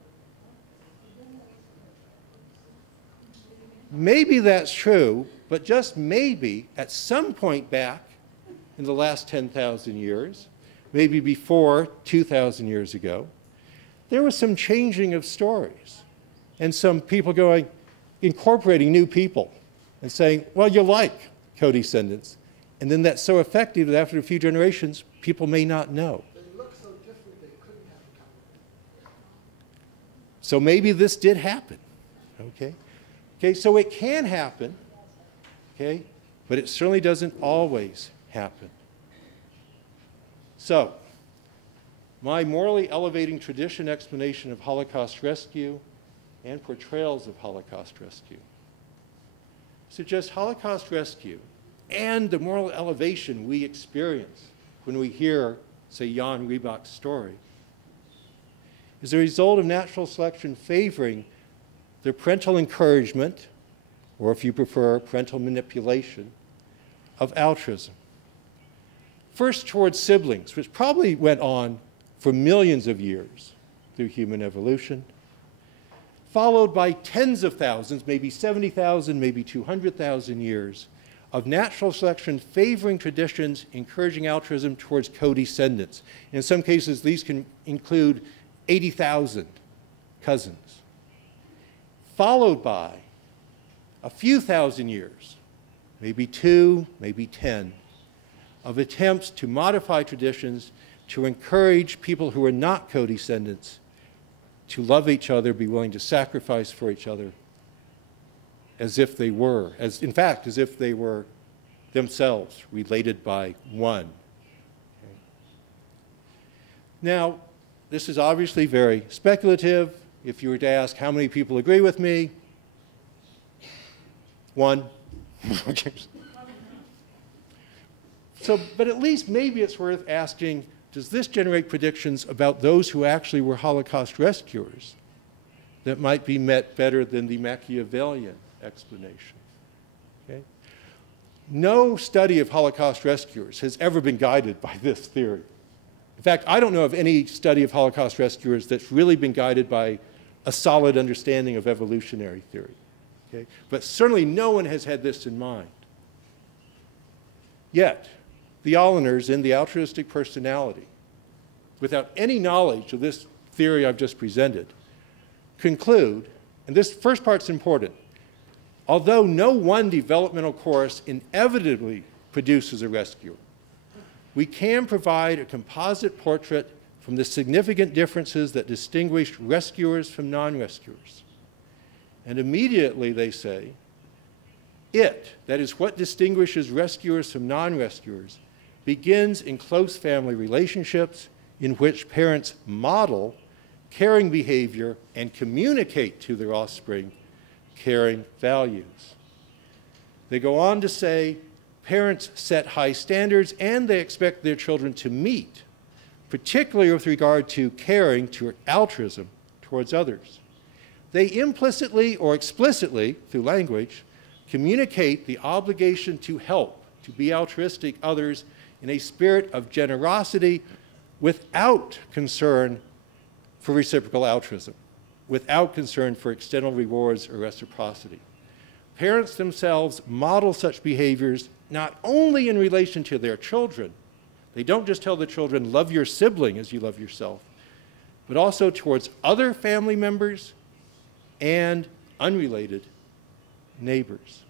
Maybe that's true, but just maybe at some point back in the last 10,000 years, maybe before 2,000 years ago, there was some changing of stories and some people incorporating new people and saying, well, you're like co-descendants. And then that's so effective that after a few generations, people may not know. They look so different, they couldn't have become. So maybe this did happen, okay? Okay, so it can happen, okay? But it certainly doesn't always happen. So, my morally elevating tradition explanation of Holocaust rescue and portrayals of Holocaust rescue suggests Holocaust rescue and the moral elevation we experience when we hear, say, Jan Riebach's story is a result of natural selection favoring the parental encouragement, or if you prefer, parental manipulation, of altruism. First towards siblings, which probably went on for millions of years through human evolution, followed by tens of thousands, maybe 70,000, maybe 200,000 years of natural selection favoring traditions, encouraging altruism towards co-descendants. In some cases, these can include 80,000 cousins, followed by a few thousand years, maybe 2, maybe 10, of attempts to modify traditions to encourage people who are not co-descendants to love each other, be willing to sacrifice for each other as if they were, in fact, as if they were themselves related by one. Okay. Now, this is obviously very speculative. If you were to ask how many people agree with me, one. So, but at least maybe it's worth asking, does this generate predictions about those who actually were Holocaust rescuers that might be met better than the Machiavellian explanation? Okay? No study of Holocaust rescuers has ever been guided by this theory. In fact, I don't know of any study of Holocaust rescuers that's really been guided by a solid understanding of evolutionary theory. Okay? But certainly no one has had this in mind. Yet, the Alleners in The Altruistic Personality, without any knowledge of this theory I've just presented, conclude And this first part's important. Although no one developmental course inevitably produces a rescuer, we can provide a composite portrait from the significant differences that distinguish rescuers from non-rescuers. And immediately they say, that is what distinguishes rescuers from non-rescuers, begins in close family relationships in which parents model caring behavior and communicate to their offspring caring values. They go on to say, parents set high standards and they expect their children to meet, particularly with regard to caring, to altruism towards others. They implicitly or explicitly, through language, communicate the obligation to help, to be altruistic others in a spirit of generosity without concern for reciprocal altruism, without concern for external rewards or reciprocity. Parents themselves model such behaviors not only in relation to their children, they don't just tell the children, love your sibling as you love yourself, but also towards other family members and unrelated neighbors.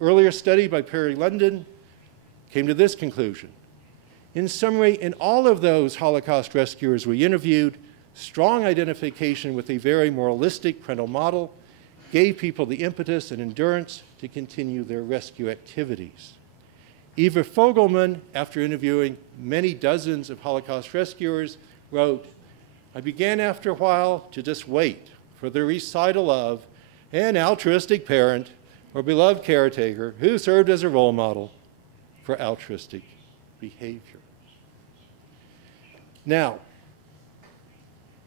Earlier study by Perry London came to this conclusion. In summary, in all of those Holocaust rescuers we interviewed, strong identification with a very moralistic parental model gave people the impetus and endurance to continue their rescue activities. Eva Fogelman, after interviewing many dozens of Holocaust rescuers, wrote, I began after a while to just wait for the recital of an altruistic parent or beloved caretaker who served as a role model for altruistic behavior. Now,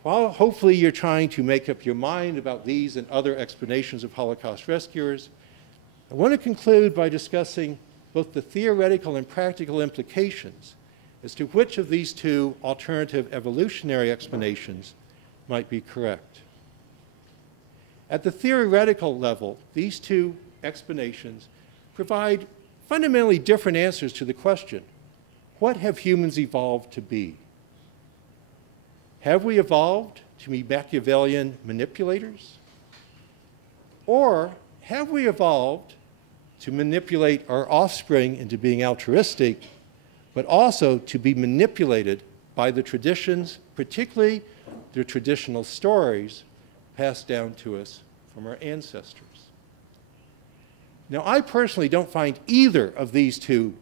while hopefully you're trying to make up your mind about these and other explanations of Holocaust rescuers, I want to conclude by discussing both the theoretical and practical implications as to which of these two alternative evolutionary explanations might be correct. At the theoretical level, these two explanations provide fundamentally different answers to the question, what have humans evolved to be? Have we evolved to be Machiavellian manipulators? Or have we evolved to manipulate our offspring into being altruistic, but also to be manipulated by the traditions, particularly the traditional stories passed down to us from our ancestors? Now, I personally don't find either of these two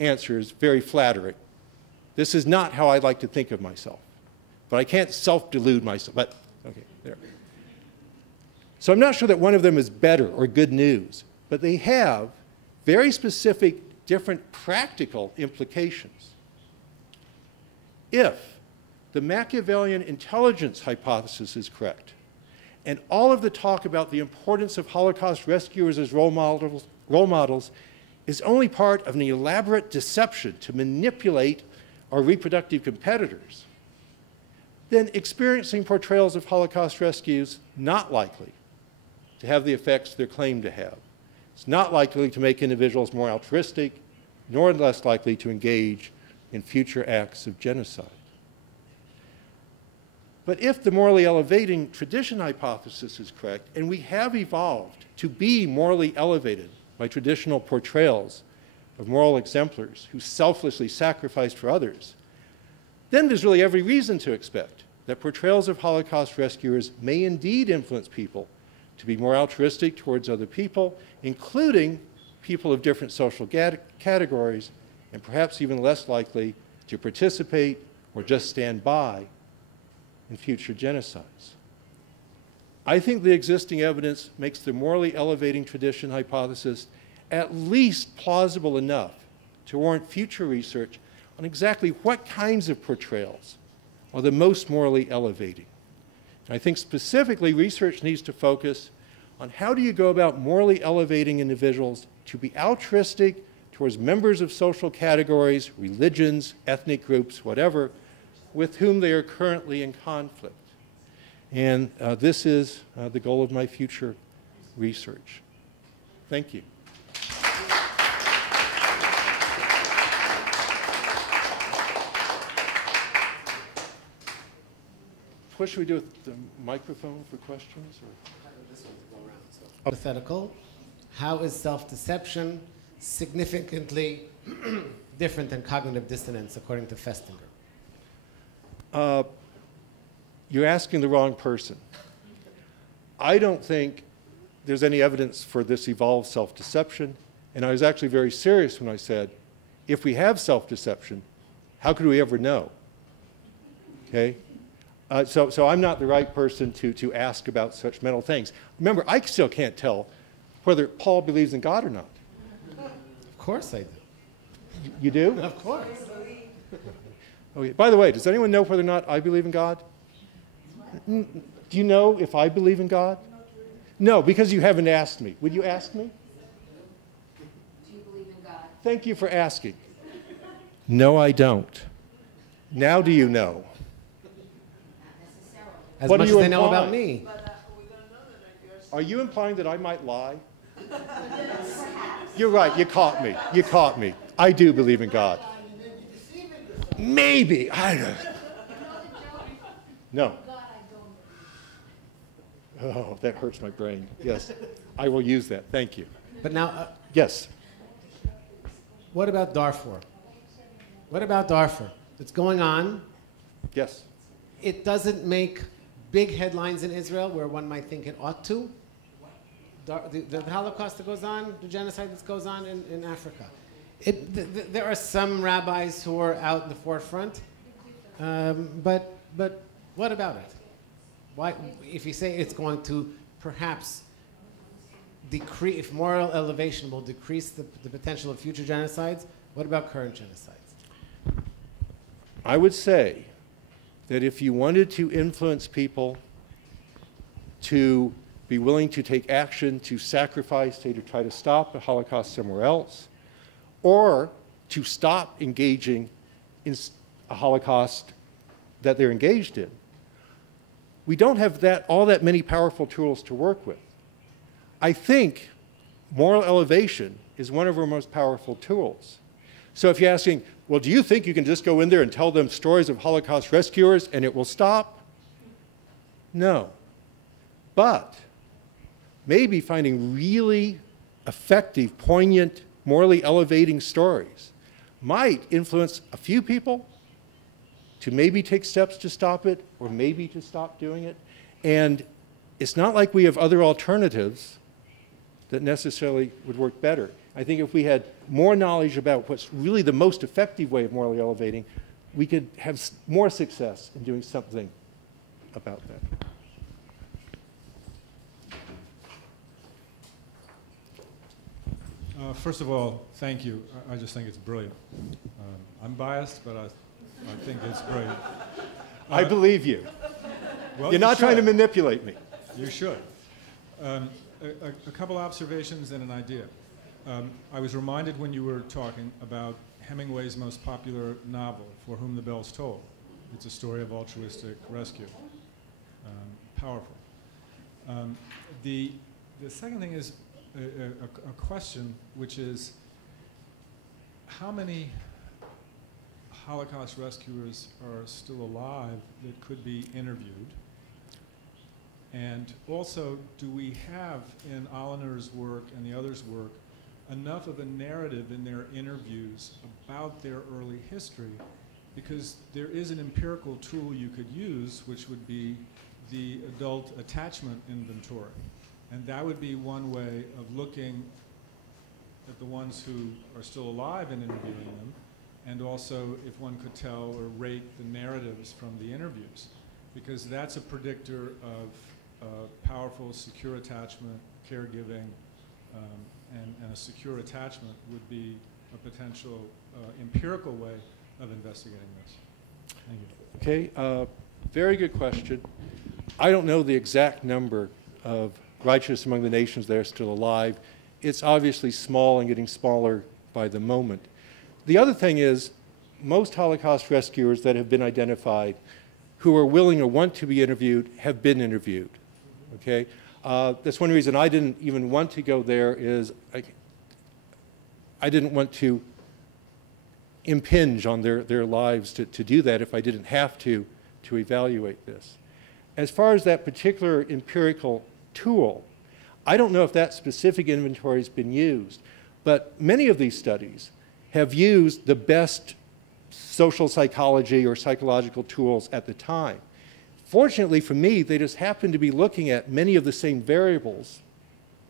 answers very flattering. This is not how I like to think of myself. But I can't self-delude myself. But, okay, there. So I'm not sure that one of them is better or good news, but they have very specific, different practical implications. If the Machiavellian intelligence hypothesis is correct, and all of the talk about the importance of Holocaust rescuers as role models is only part of an elaborate deception to manipulate our reproductive competitors, then experiencing portrayals of Holocaust rescues not likely to have the effects they're claimed to have. It's not likely to make individuals more altruistic, nor less likely to engage in future acts of genocide. But if the morally elevating tradition hypothesis is correct, and we have evolved to be morally elevated by traditional portrayals of moral exemplars who selflessly sacrificed for others, then there's really every reason to expect that portrayals of Holocaust rescuers may indeed influence people to be more altruistic towards other people, including people of different social categories, and perhaps even less likely to participate or just stand by in future genocides. I think the existing evidence makes the morally elevating tradition hypothesis at least plausible enough to warrant future research on exactly what kinds of portrayals are the most morally elevating. And I think specifically research needs to focus on how do you go about morally elevating individuals to be altruistic towards members of social categories, religions, ethnic groups, whatever, with whom they are currently in conflict. And this is the goal of my future research. Thank you. what should we do with the microphone for questions? Or? Hypothetical. How is self-deception significantly different than cognitive dissonance, according to Festinger? You're asking the wrong person. I don't think there's any evidence for this evolved self-deception, and I was actually very serious when I said, if we have self-deception, how could we ever know? Okay? So I'm not the right person to ask about such mental things. Remember, I still can't tell whether Paul believes in God or not. Of course I do. You do? Of course. Okay. By the way, does anyone know whether or not I believe in God? Do you know if I believe in God? No, because you haven't asked me. Would you ask me? Do you believe in God? Thank you for asking. No, I don't. Now do you know? As What much do as you they know imply? about me. Are you implying that I might lie? You're right, you caught me. You caught me. I do believe in God. Maybe. I don't. No. Oh, that hurts my brain. Yes. I will use that. Thank you. But now, Yes. what about Darfur? What about Darfur? It's going on. Yes. It doesn't make big headlines in Israel where one might think it ought to. The Holocaust that goes on, the genocide that goes on in Africa. There are some rabbis who are out in the forefront, but what about it? Why, if you say it's going to perhaps decrease, if moral elevation will decrease the potential of future genocides, what about current genocides? I would say that if you wanted to influence people to be willing to take action, to sacrifice, say, to try to stop the Holocaust somewhere else, or to stop engaging in a Holocaust that they're engaged in, we don't have all that many powerful tools to work with. I think moral elevation is one of our most powerful tools. So if you're asking, well, do you think you can just go in there and tell them stories of Holocaust rescuers and it will stop? No. But maybe finding really effective, poignant, morally elevating stories might influence a few people to maybe take steps to stop it or maybe to stop doing it. And it's not like we have other alternatives that necessarily would work better. I think if we had more knowledge about what's really the most effective way of morally elevating, we could have more success in doing something about that. First of all, thank you. I just think it's brilliant. I'm biased, but I think it's brilliant. I believe you. Well, You're not trying to manipulate me. You should. A couple observations and an idea. I was reminded when you were talking about Hemingway's most popular novel, For Whom the Bells Toll. It's a story of altruistic rescue. Powerful. The second thing is a question, which is how many Holocaust rescuers are still alive that could be interviewed? And also, do we have in Oliner's work and the others' work enough of a narrative in their interviews about their early history? Because there is an empirical tool you could use, which would be the adult attachment inventory. And that would be one way of looking at the ones who are still alive and interviewing them, and also if one could tell or rate the narratives from the interviews, because that's a predictor of powerful, secure attachment, caregiving, and a secure attachment would be a potential empirical way of investigating this. Thank you. Okay, very good question. I don't know the exact number of righteous among the nations that are still alive. It's obviously small and getting smaller by the moment. The other thing is, most Holocaust rescuers that have been identified who are willing or want to be interviewed have been interviewed. Okay? That's one reason I didn't even want to go there is I didn't want to impinge on their lives to do that if I didn't have to evaluate this. as far as that particular empirical tool, I don't know if that specific inventory has been used, but many of these studies have used the best social psychology or psychological tools at the time. Fortunately for me, they just happen to be looking at many of the same variables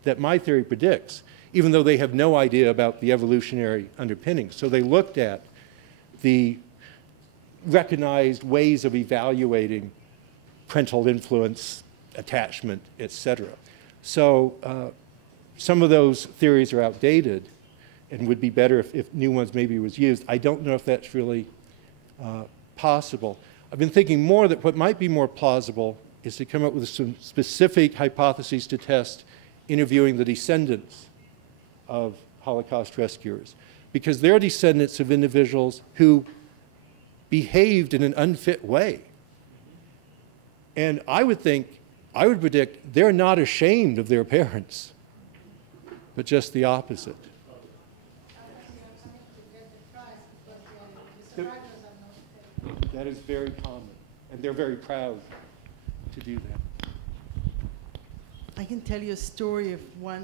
that my theory predicts, even though they have no idea about the evolutionary underpinnings. So they looked at the recognized ways of evaluating parental influence, attachment, etc. So some of those theories are outdated and would be better if new ones maybe was used. I don't know if that's really possible. I've been thinking more that what might be more plausible is to come up with some specific hypotheses to test interviewing the descendants of Holocaust rescuers, because they're descendants of individuals who behaved in an unfit way. And I would predict they're not ashamed of their parents, but just the opposite. That is very common, and they're very proud to do that. I can tell you a story of a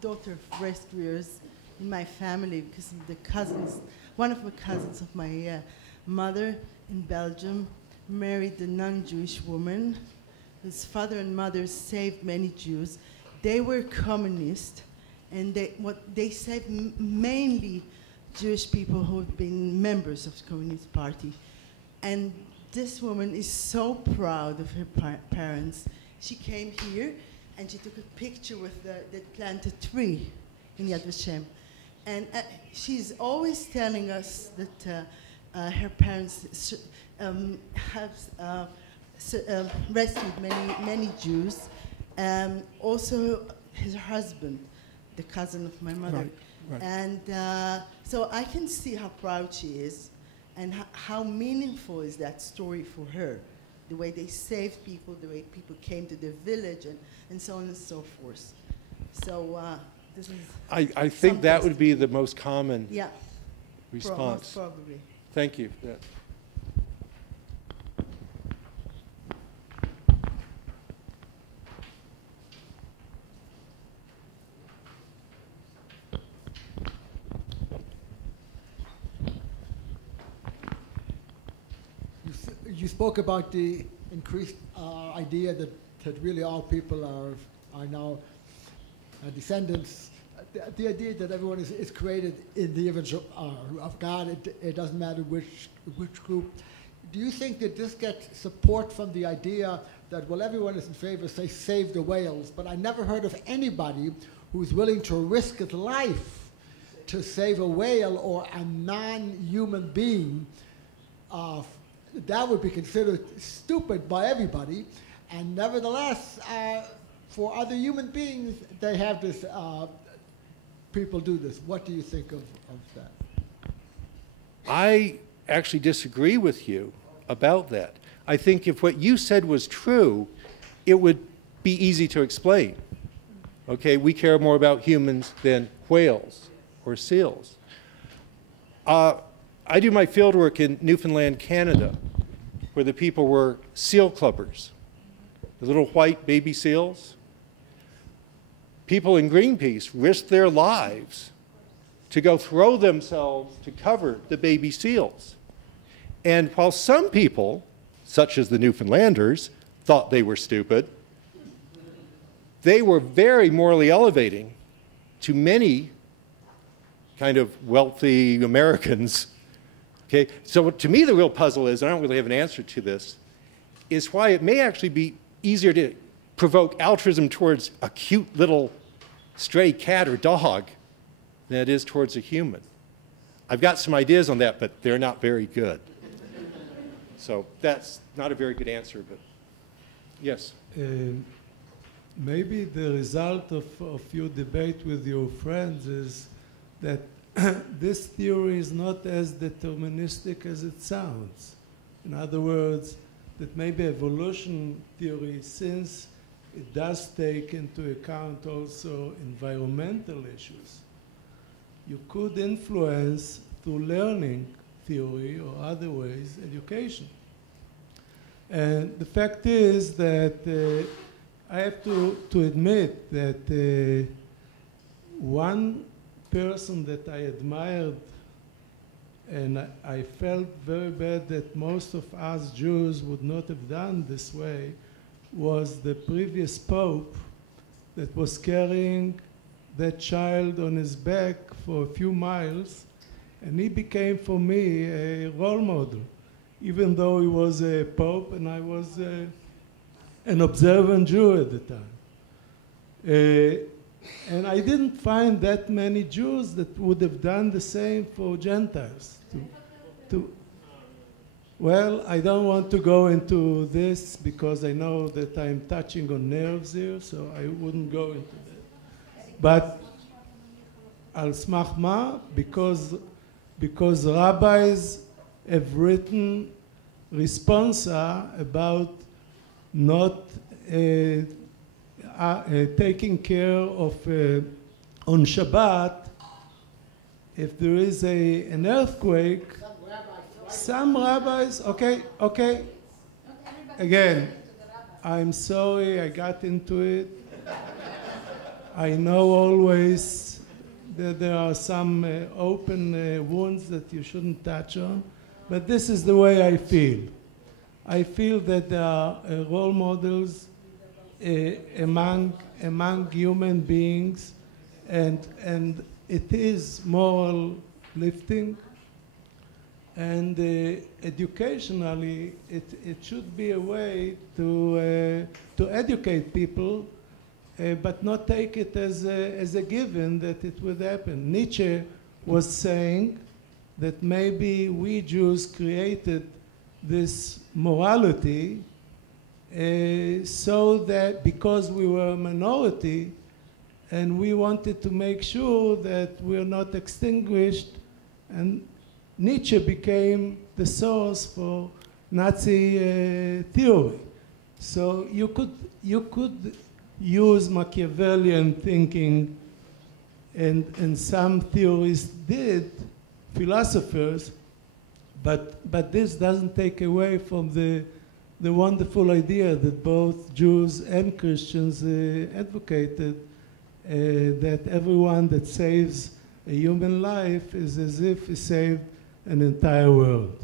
daughter of rescuers in my family, because of the cousins. One of the cousins of my mother in Belgium married a non-Jewish woman. His father and mother saved many Jews. They were communist, and they saved mainly Jewish people who had been members of the Communist Party. And this woman is so proud of her parents. She came here and she took a picture with they planted a tree in Yad Vashem. And she's always telling us that her parents have rescued many Jews. Also his husband, the cousin of my mother. Right. And so I can see how proud she is, and how meaningful is that story for her. The way they saved people, the way people came to the village, and so on and so forth. So this is I think that would be the most common response. Most probably. Thank you for that. You spoke about the increased idea that really all people are now descendants. The idea that everyone is created in the image of God. It doesn't matter which group. Do you think that this gets support from the idea that, well, everyone is in favor, say, save the whales, but I never heard of anybody who's willing to risk his life to save a whale or a non-human being? That would be considered stupid by everybody, and nevertheless, for other human beings, they have this, people do this. What do you think of that? I actually disagree with you about that. I think if what you said was true, it would be easy to explain. Okay, we care more about humans than whales or seals. I do my fieldwork in Newfoundland, Canada, where the people were seal clubbers, the little white baby seals. People in Greenpeace risked their lives to go throw themselves to cover the baby seals. And while some people, such as the Newfoundlanders, thought they were stupid, they were very morally elevating to many kind of wealthy Americans. Okay, so to me the real puzzle is, and I don't really have an answer to this, is why it may actually be easier to provoke altruism towards a cute little stray cat or dog than it is towards a human. I've got some ideas on that, but they're not very good. So that's not a very good answer, but yes. Maybe the result of your debate with your friends is that this theory is not as deterministic as it sounds. In other words, that maybe evolution theory, since it does take into account also environmental issues, you could influence through learning theory or other ways education. And the fact is that I have to admit that one person that I admired, and I felt very bad that most of us Jews would not have done this way, was the previous Pope that was carrying that child on his back for a few miles, and he became for me a role model, even though he was a Pope and I was an observant Jew at the time. And I didn't find that many Jews that would have done the same for Gentiles. Well, I don't want to go into this because I know that I'm touching on nerves here, so I wouldn't go into that. But al smach ma, because rabbis have written responsa about not taking care of on Shabbat, if there is an earthquake, some rabbis, okay, again, I'm sorry I got into it. I know always that there are some open wounds that you shouldn't touch on, but this is the way I feel. I feel that there are role models among human beings, and it is moral lifting, and educationally it should be a way to educate people, but not take it as a given that it would happen. Nietzsche was saying that maybe we Jews created this morality so that because we were a minority and we wanted to make sure that we're not extinguished, and Nietzsche became the source for Nazi theory. So you could use Machiavellian thinking, and some theorists did, philosophers, but this doesn't take away from the wonderful idea that both Jews and Christians advocated, that everyone that saves a human life is as if he saved an entire world.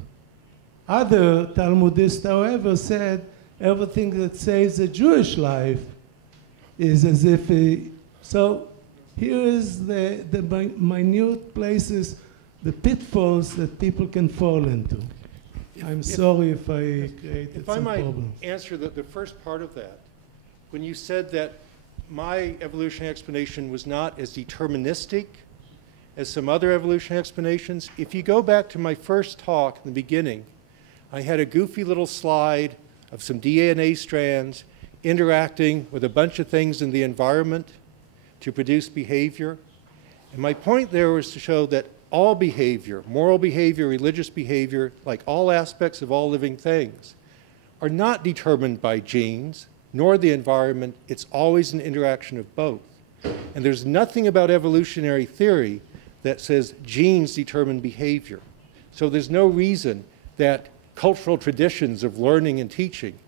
Other Talmudists, however, said everything that saves a Jewish life is as if he... So here is the minute places, the pitfalls that people can fall into. I'm sorry if I created some problems. If I might answer the first part of that, when you said that my evolutionary explanation was not as deterministic as some other evolutionary explanations, if you go back to my first talk in the beginning, I had a goofy little slide of some DNA strands interacting with a bunch of things in the environment to produce behavior. And my point there was to show that all behavior, moral behavior, religious behavior, like all aspects of all living things, are not determined by genes, nor the environment. It's always an interaction of both. And there's nothing about evolutionary theory that says genes determine behavior. So there's no reason that cultural traditions of learning and teaching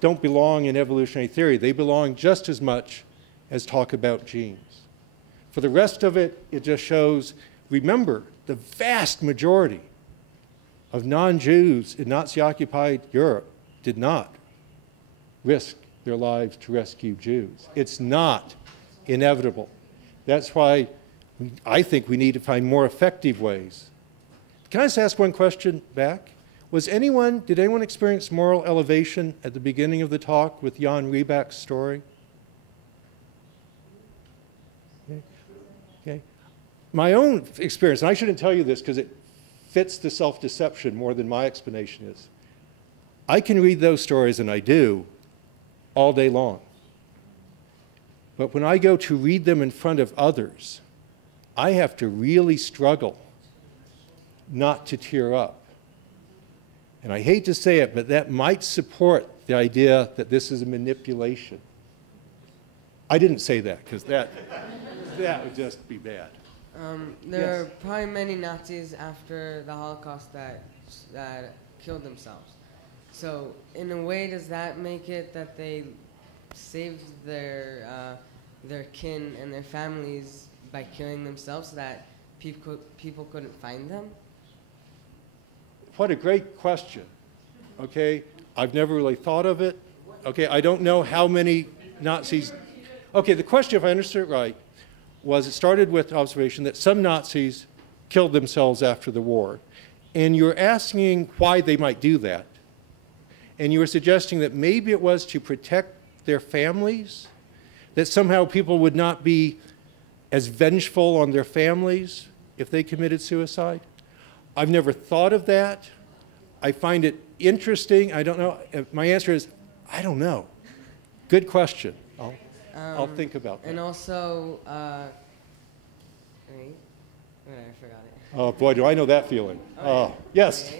don't belong in evolutionary theory. They belong just as much as talk about genes. For the rest of it, it just shows, remember, the vast majority of non-Jews in Nazi-occupied Europe did not risk their lives to rescue Jews. It's not inevitable. That's why I think we need to find more effective ways. Can I just ask one question back? Did anyone experience moral elevation at the beginning of the talk with Jan Rieback's story? Okay. My own experience, and I shouldn't tell you this because it fits the self-deception more than my explanation is. I can read those stories, and I do, all day long. But when I go to read them in front of others, I have to really struggle not to tear up. And I hate to say it, but that might support the idea that this is a manipulation. I didn't say that, because that would just be bad. There are probably many Nazis after the Holocaust that killed themselves. So in a way, does that make it that they saved their kin and their families by killing themselves so that people couldn't find them? What a great question. Okay, I've never really thought of it. Okay, I don't know how many Nazis. Okay, the question, if I understood it right, was it started with observation that some Nazis killed themselves after the war. And you're asking why they might do that. And you were suggesting that maybe it was to protect their families, that somehow people would not be as vengeful on their families if they committed suicide. I've never thought of that. I find it interesting. I don't know. My answer is, I don't know. Good question. I'll think about that. And also, wait, I forgot it. Oh boy, do I know that feeling. Yes.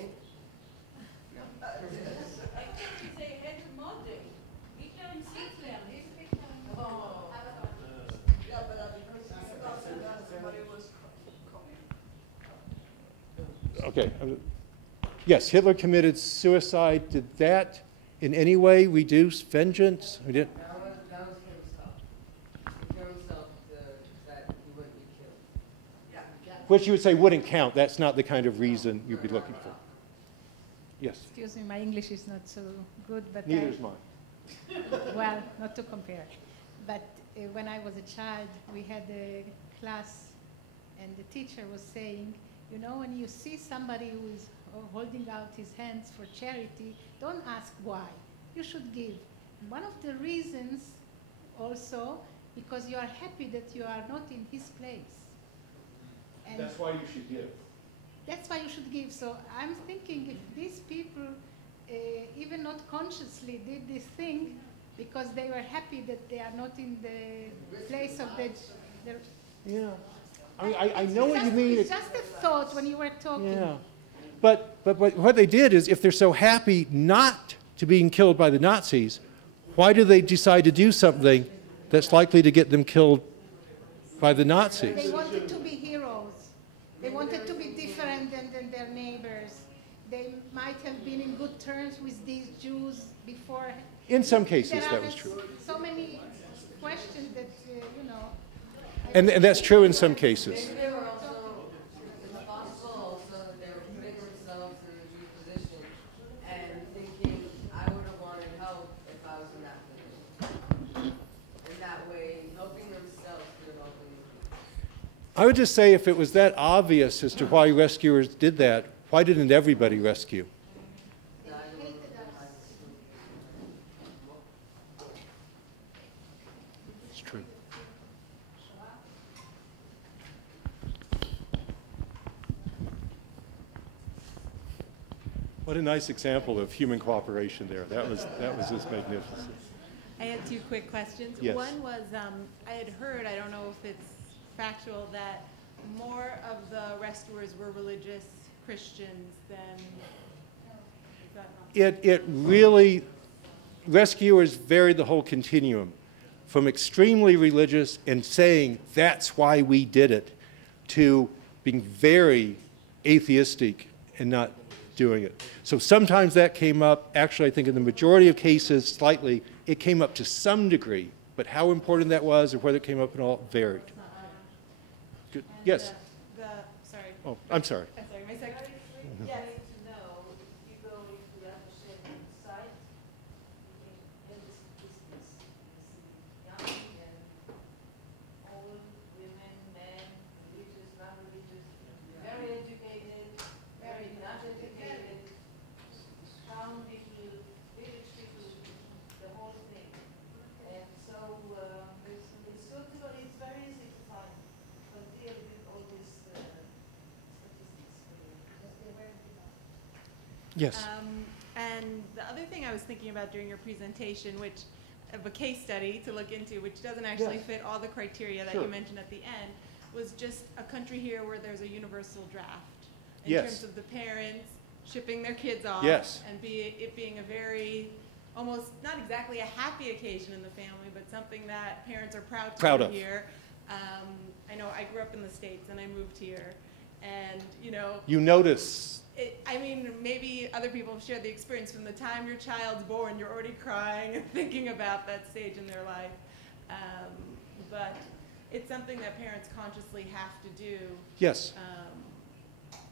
Okay. Okay. Yes, Hitler committed suicide. Did that in any way reduce vengeance? We didn't. That was himself. For himself, that he wouldn't be killed. Which you would say wouldn't count. That's not the kind of reason you'd be looking for. Yes. Excuse me, my English is not so good, but Neither is mine. well, not to compare. But when I was a child, we had a class, and the teacher was saying, you know, when you see somebody who is holding out his hands for charity, don't ask why. You should give. One of the reasons also, because you are happy that you are not in his place. And that's why you should give. That's why you should give. So I'm thinking if these people, even not consciously, did this thing because they were happy that they are not in the place of the yeah. I know what you mean. It's just a thought when you were talking. Yeah. But what they did is, if they're so happy not to being killed by the Nazis, why do they decide to do something that's likely to get them killed by the Nazis? They wanted to be heroes. They wanted to be different than their neighbors. They might have been in good terms with these Jews before. In some cases, that was true. So many questions that, you know. And that's true in some cases. Maybe they were also, it's possible also that they were putting themselves in the Jew position and thinking, I would have wanted help if I was in that position. In that way, helping themselves through helping. I would just say if it was that obvious as to why rescuers did that, why didn't everybody rescue? It's true. What a nice example of human cooperation there. That was just magnificent. I had two quick questions. Yes. One was, I had heard, I don't know if it's factual, that more of the rescuers were religious Christians than, is that not? It really, rescuers varied the whole continuum from extremely religious and saying that's why we did it to being very atheistic and not doing it. So sometimes that came up. Actually, I think in the majority of cases, slightly, it came up to some degree, but how important that was or whether it came up at all varied. Good. And Yes? Sorry. Oh, I'm sorry. I'm sorry, my second. Yes. To know if you go into the Hashem site, in this business, young and old, women, men, religious, non-religious, very educated, very not educated, town people, village people, the whole thing. And so it's good to, it's very easy to find, to deal with all these statistics. Yes. And the other thing I was thinking about during your presentation, which of a case study to look into, which doesn't actually Yes. fit all the criteria that Sure. you mentioned at the end, was just a country here where there's a universal draft in Yes. terms of the parents shipping their kids off Yes. and it being a very, almost not exactly a happy occasion in the family, but something that parents are proud to do here. I know I grew up in the States and I moved here, and you know. You notice I mean, maybe other people have shared the experience from the time your child's born, you're already crying and thinking about that stage in their life. But it's something that parents consciously have to do. Yes.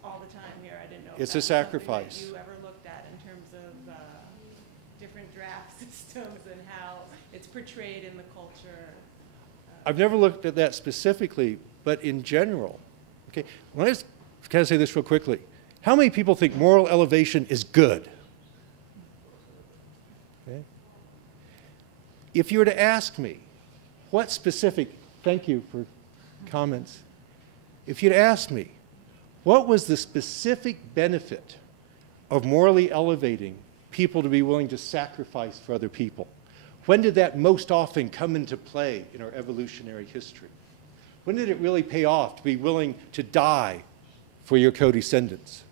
All the time here. I didn't know. It's a sacrifice. That you ever looked at in terms of different draft systems and how it's portrayed in the culture. I've never looked at that specifically, but in general, okay. Can I say this real quickly? How many people think moral elevation is good? Okay. If you were to ask me, what specific, thank you for comments. If you'd ask me, what was the specific benefit of morally elevating people to be willing to sacrifice for other people? When did that most often come into play in our evolutionary history? When did it really pay off to be willing to die for your co-descendants?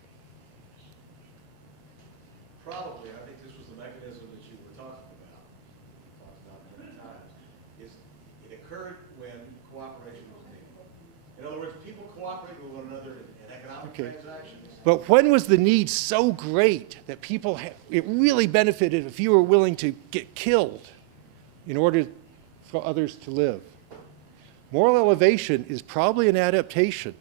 Probably, I think this was the mechanism that you were talking about many times, is it occurred when cooperation was needed. In other words, people cooperated with one another in economic transactions. But when was the need so great that people, it really benefited if you were willing to get killed in order for others to live? Moral elevation is probably an adaptation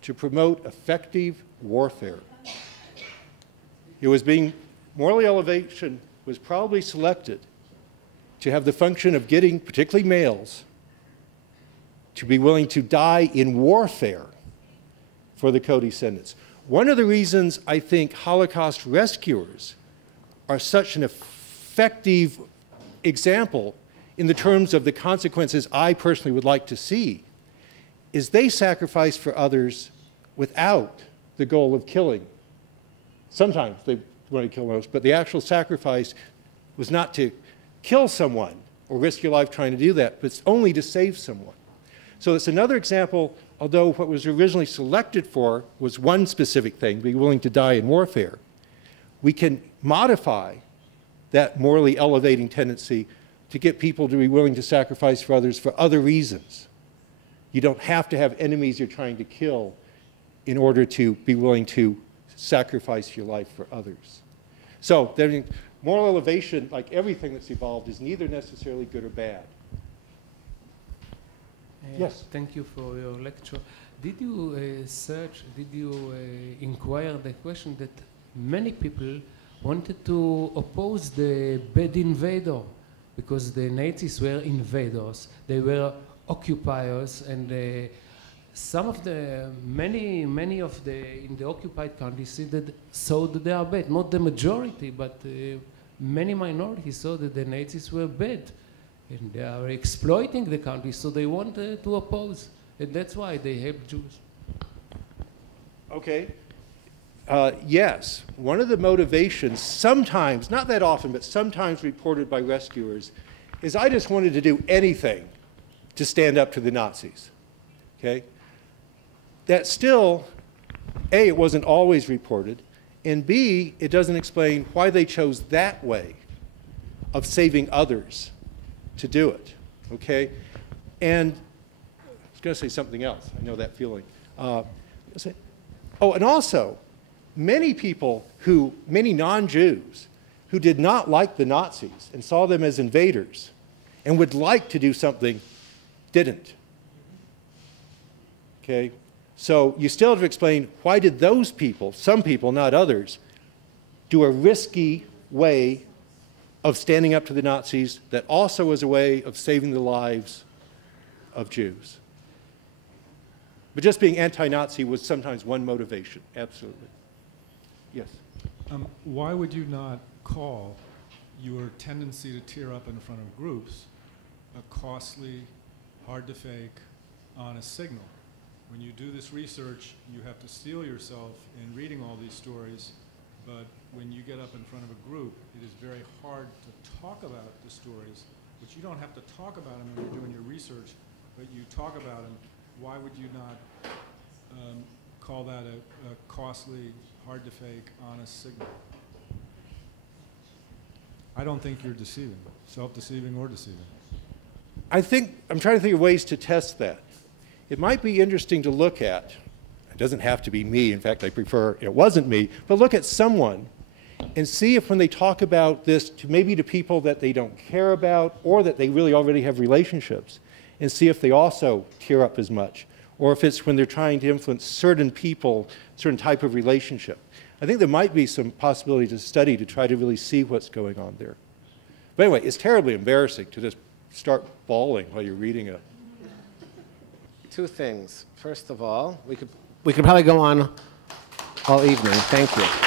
to promote effective warfare. Moral elevation was probably selected to have the function of getting, particularly males, to be willing to die in warfare for the co-descendants. One of the reasons I think Holocaust rescuers are such an effective example in the terms of the consequences I personally would like to see is they sacrifice for others without the goal of killing. Sometimes they want to kill most, but the actual sacrifice was not to kill someone or risk your life trying to do that, but it's only to save someone. So it's another example, although what was originally selected for was one specific thing, be willing to die in warfare. We can modify that morally elevating tendency to get people to be willing to sacrifice for others for other reasons. You don't have to have enemies you're trying to kill in order to be willing to sacrifice your life for others. So moral elevation, like everything that's evolved, is neither necessarily good or bad. Yes. Thank you for your lecture. Did you inquire the question that many people wanted to oppose the bad invader because the Nazis were invaders, they were occupiers, and some of the, many of the, in the occupied countries saw that they are bad. Not the majority, but many minorities saw that the Nazis were bad. And they are exploiting the country, so they want to oppose. And that's why they help Jews. Okay. Yes. One of the motivations, sometimes, not that often, but sometimes reported by rescuers, is I just wanted to do anything to stand up to the Nazis. Okay? That still, A, it wasn't always reported, and B, it doesn't explain why they chose that way of saving others to do it, okay? And I was going to say something else. I know that feeling. Oh, and also, many people many non-Jews who did not like the Nazis and saw them as invaders and would like to do something, didn't. Okay? So you still have to explain why did those people, some people, not others, do a risky way of standing up to the Nazis that also was a way of saving the lives of Jews. But just being anti-Nazi was sometimes one motivation, absolutely. Yes? Why would you not call your tendency to tear up in front of groups a costly, hard to fake, honest signal? When you do this research, you have to steel yourself in reading all these stories, but when you get up in front of a group, it is very hard to talk about the stories, but you don't have to talk about them when you're doing your research, but you talk about them. Why would you not call that a costly, hard to fake, honest signal? I don't think you're deceiving, self-deceiving or deceiving. I'm trying to think of ways to test that. It might be interesting to look at, It doesn't have to be me. In fact, I prefer it wasn't me. But look at someone and see if when they talk about this to maybe to people that they don't care about or that they really already have relationships, and see if they also tear up as much, or if it's when they're trying to influence certain people, certain type of relationship. I think there might be some possibility to study to try to really see what's going on there. But anyway, it's terribly embarrassing to just start bawling while you're reading it. Two things. First of all, we could probably go on all evening. Thank you.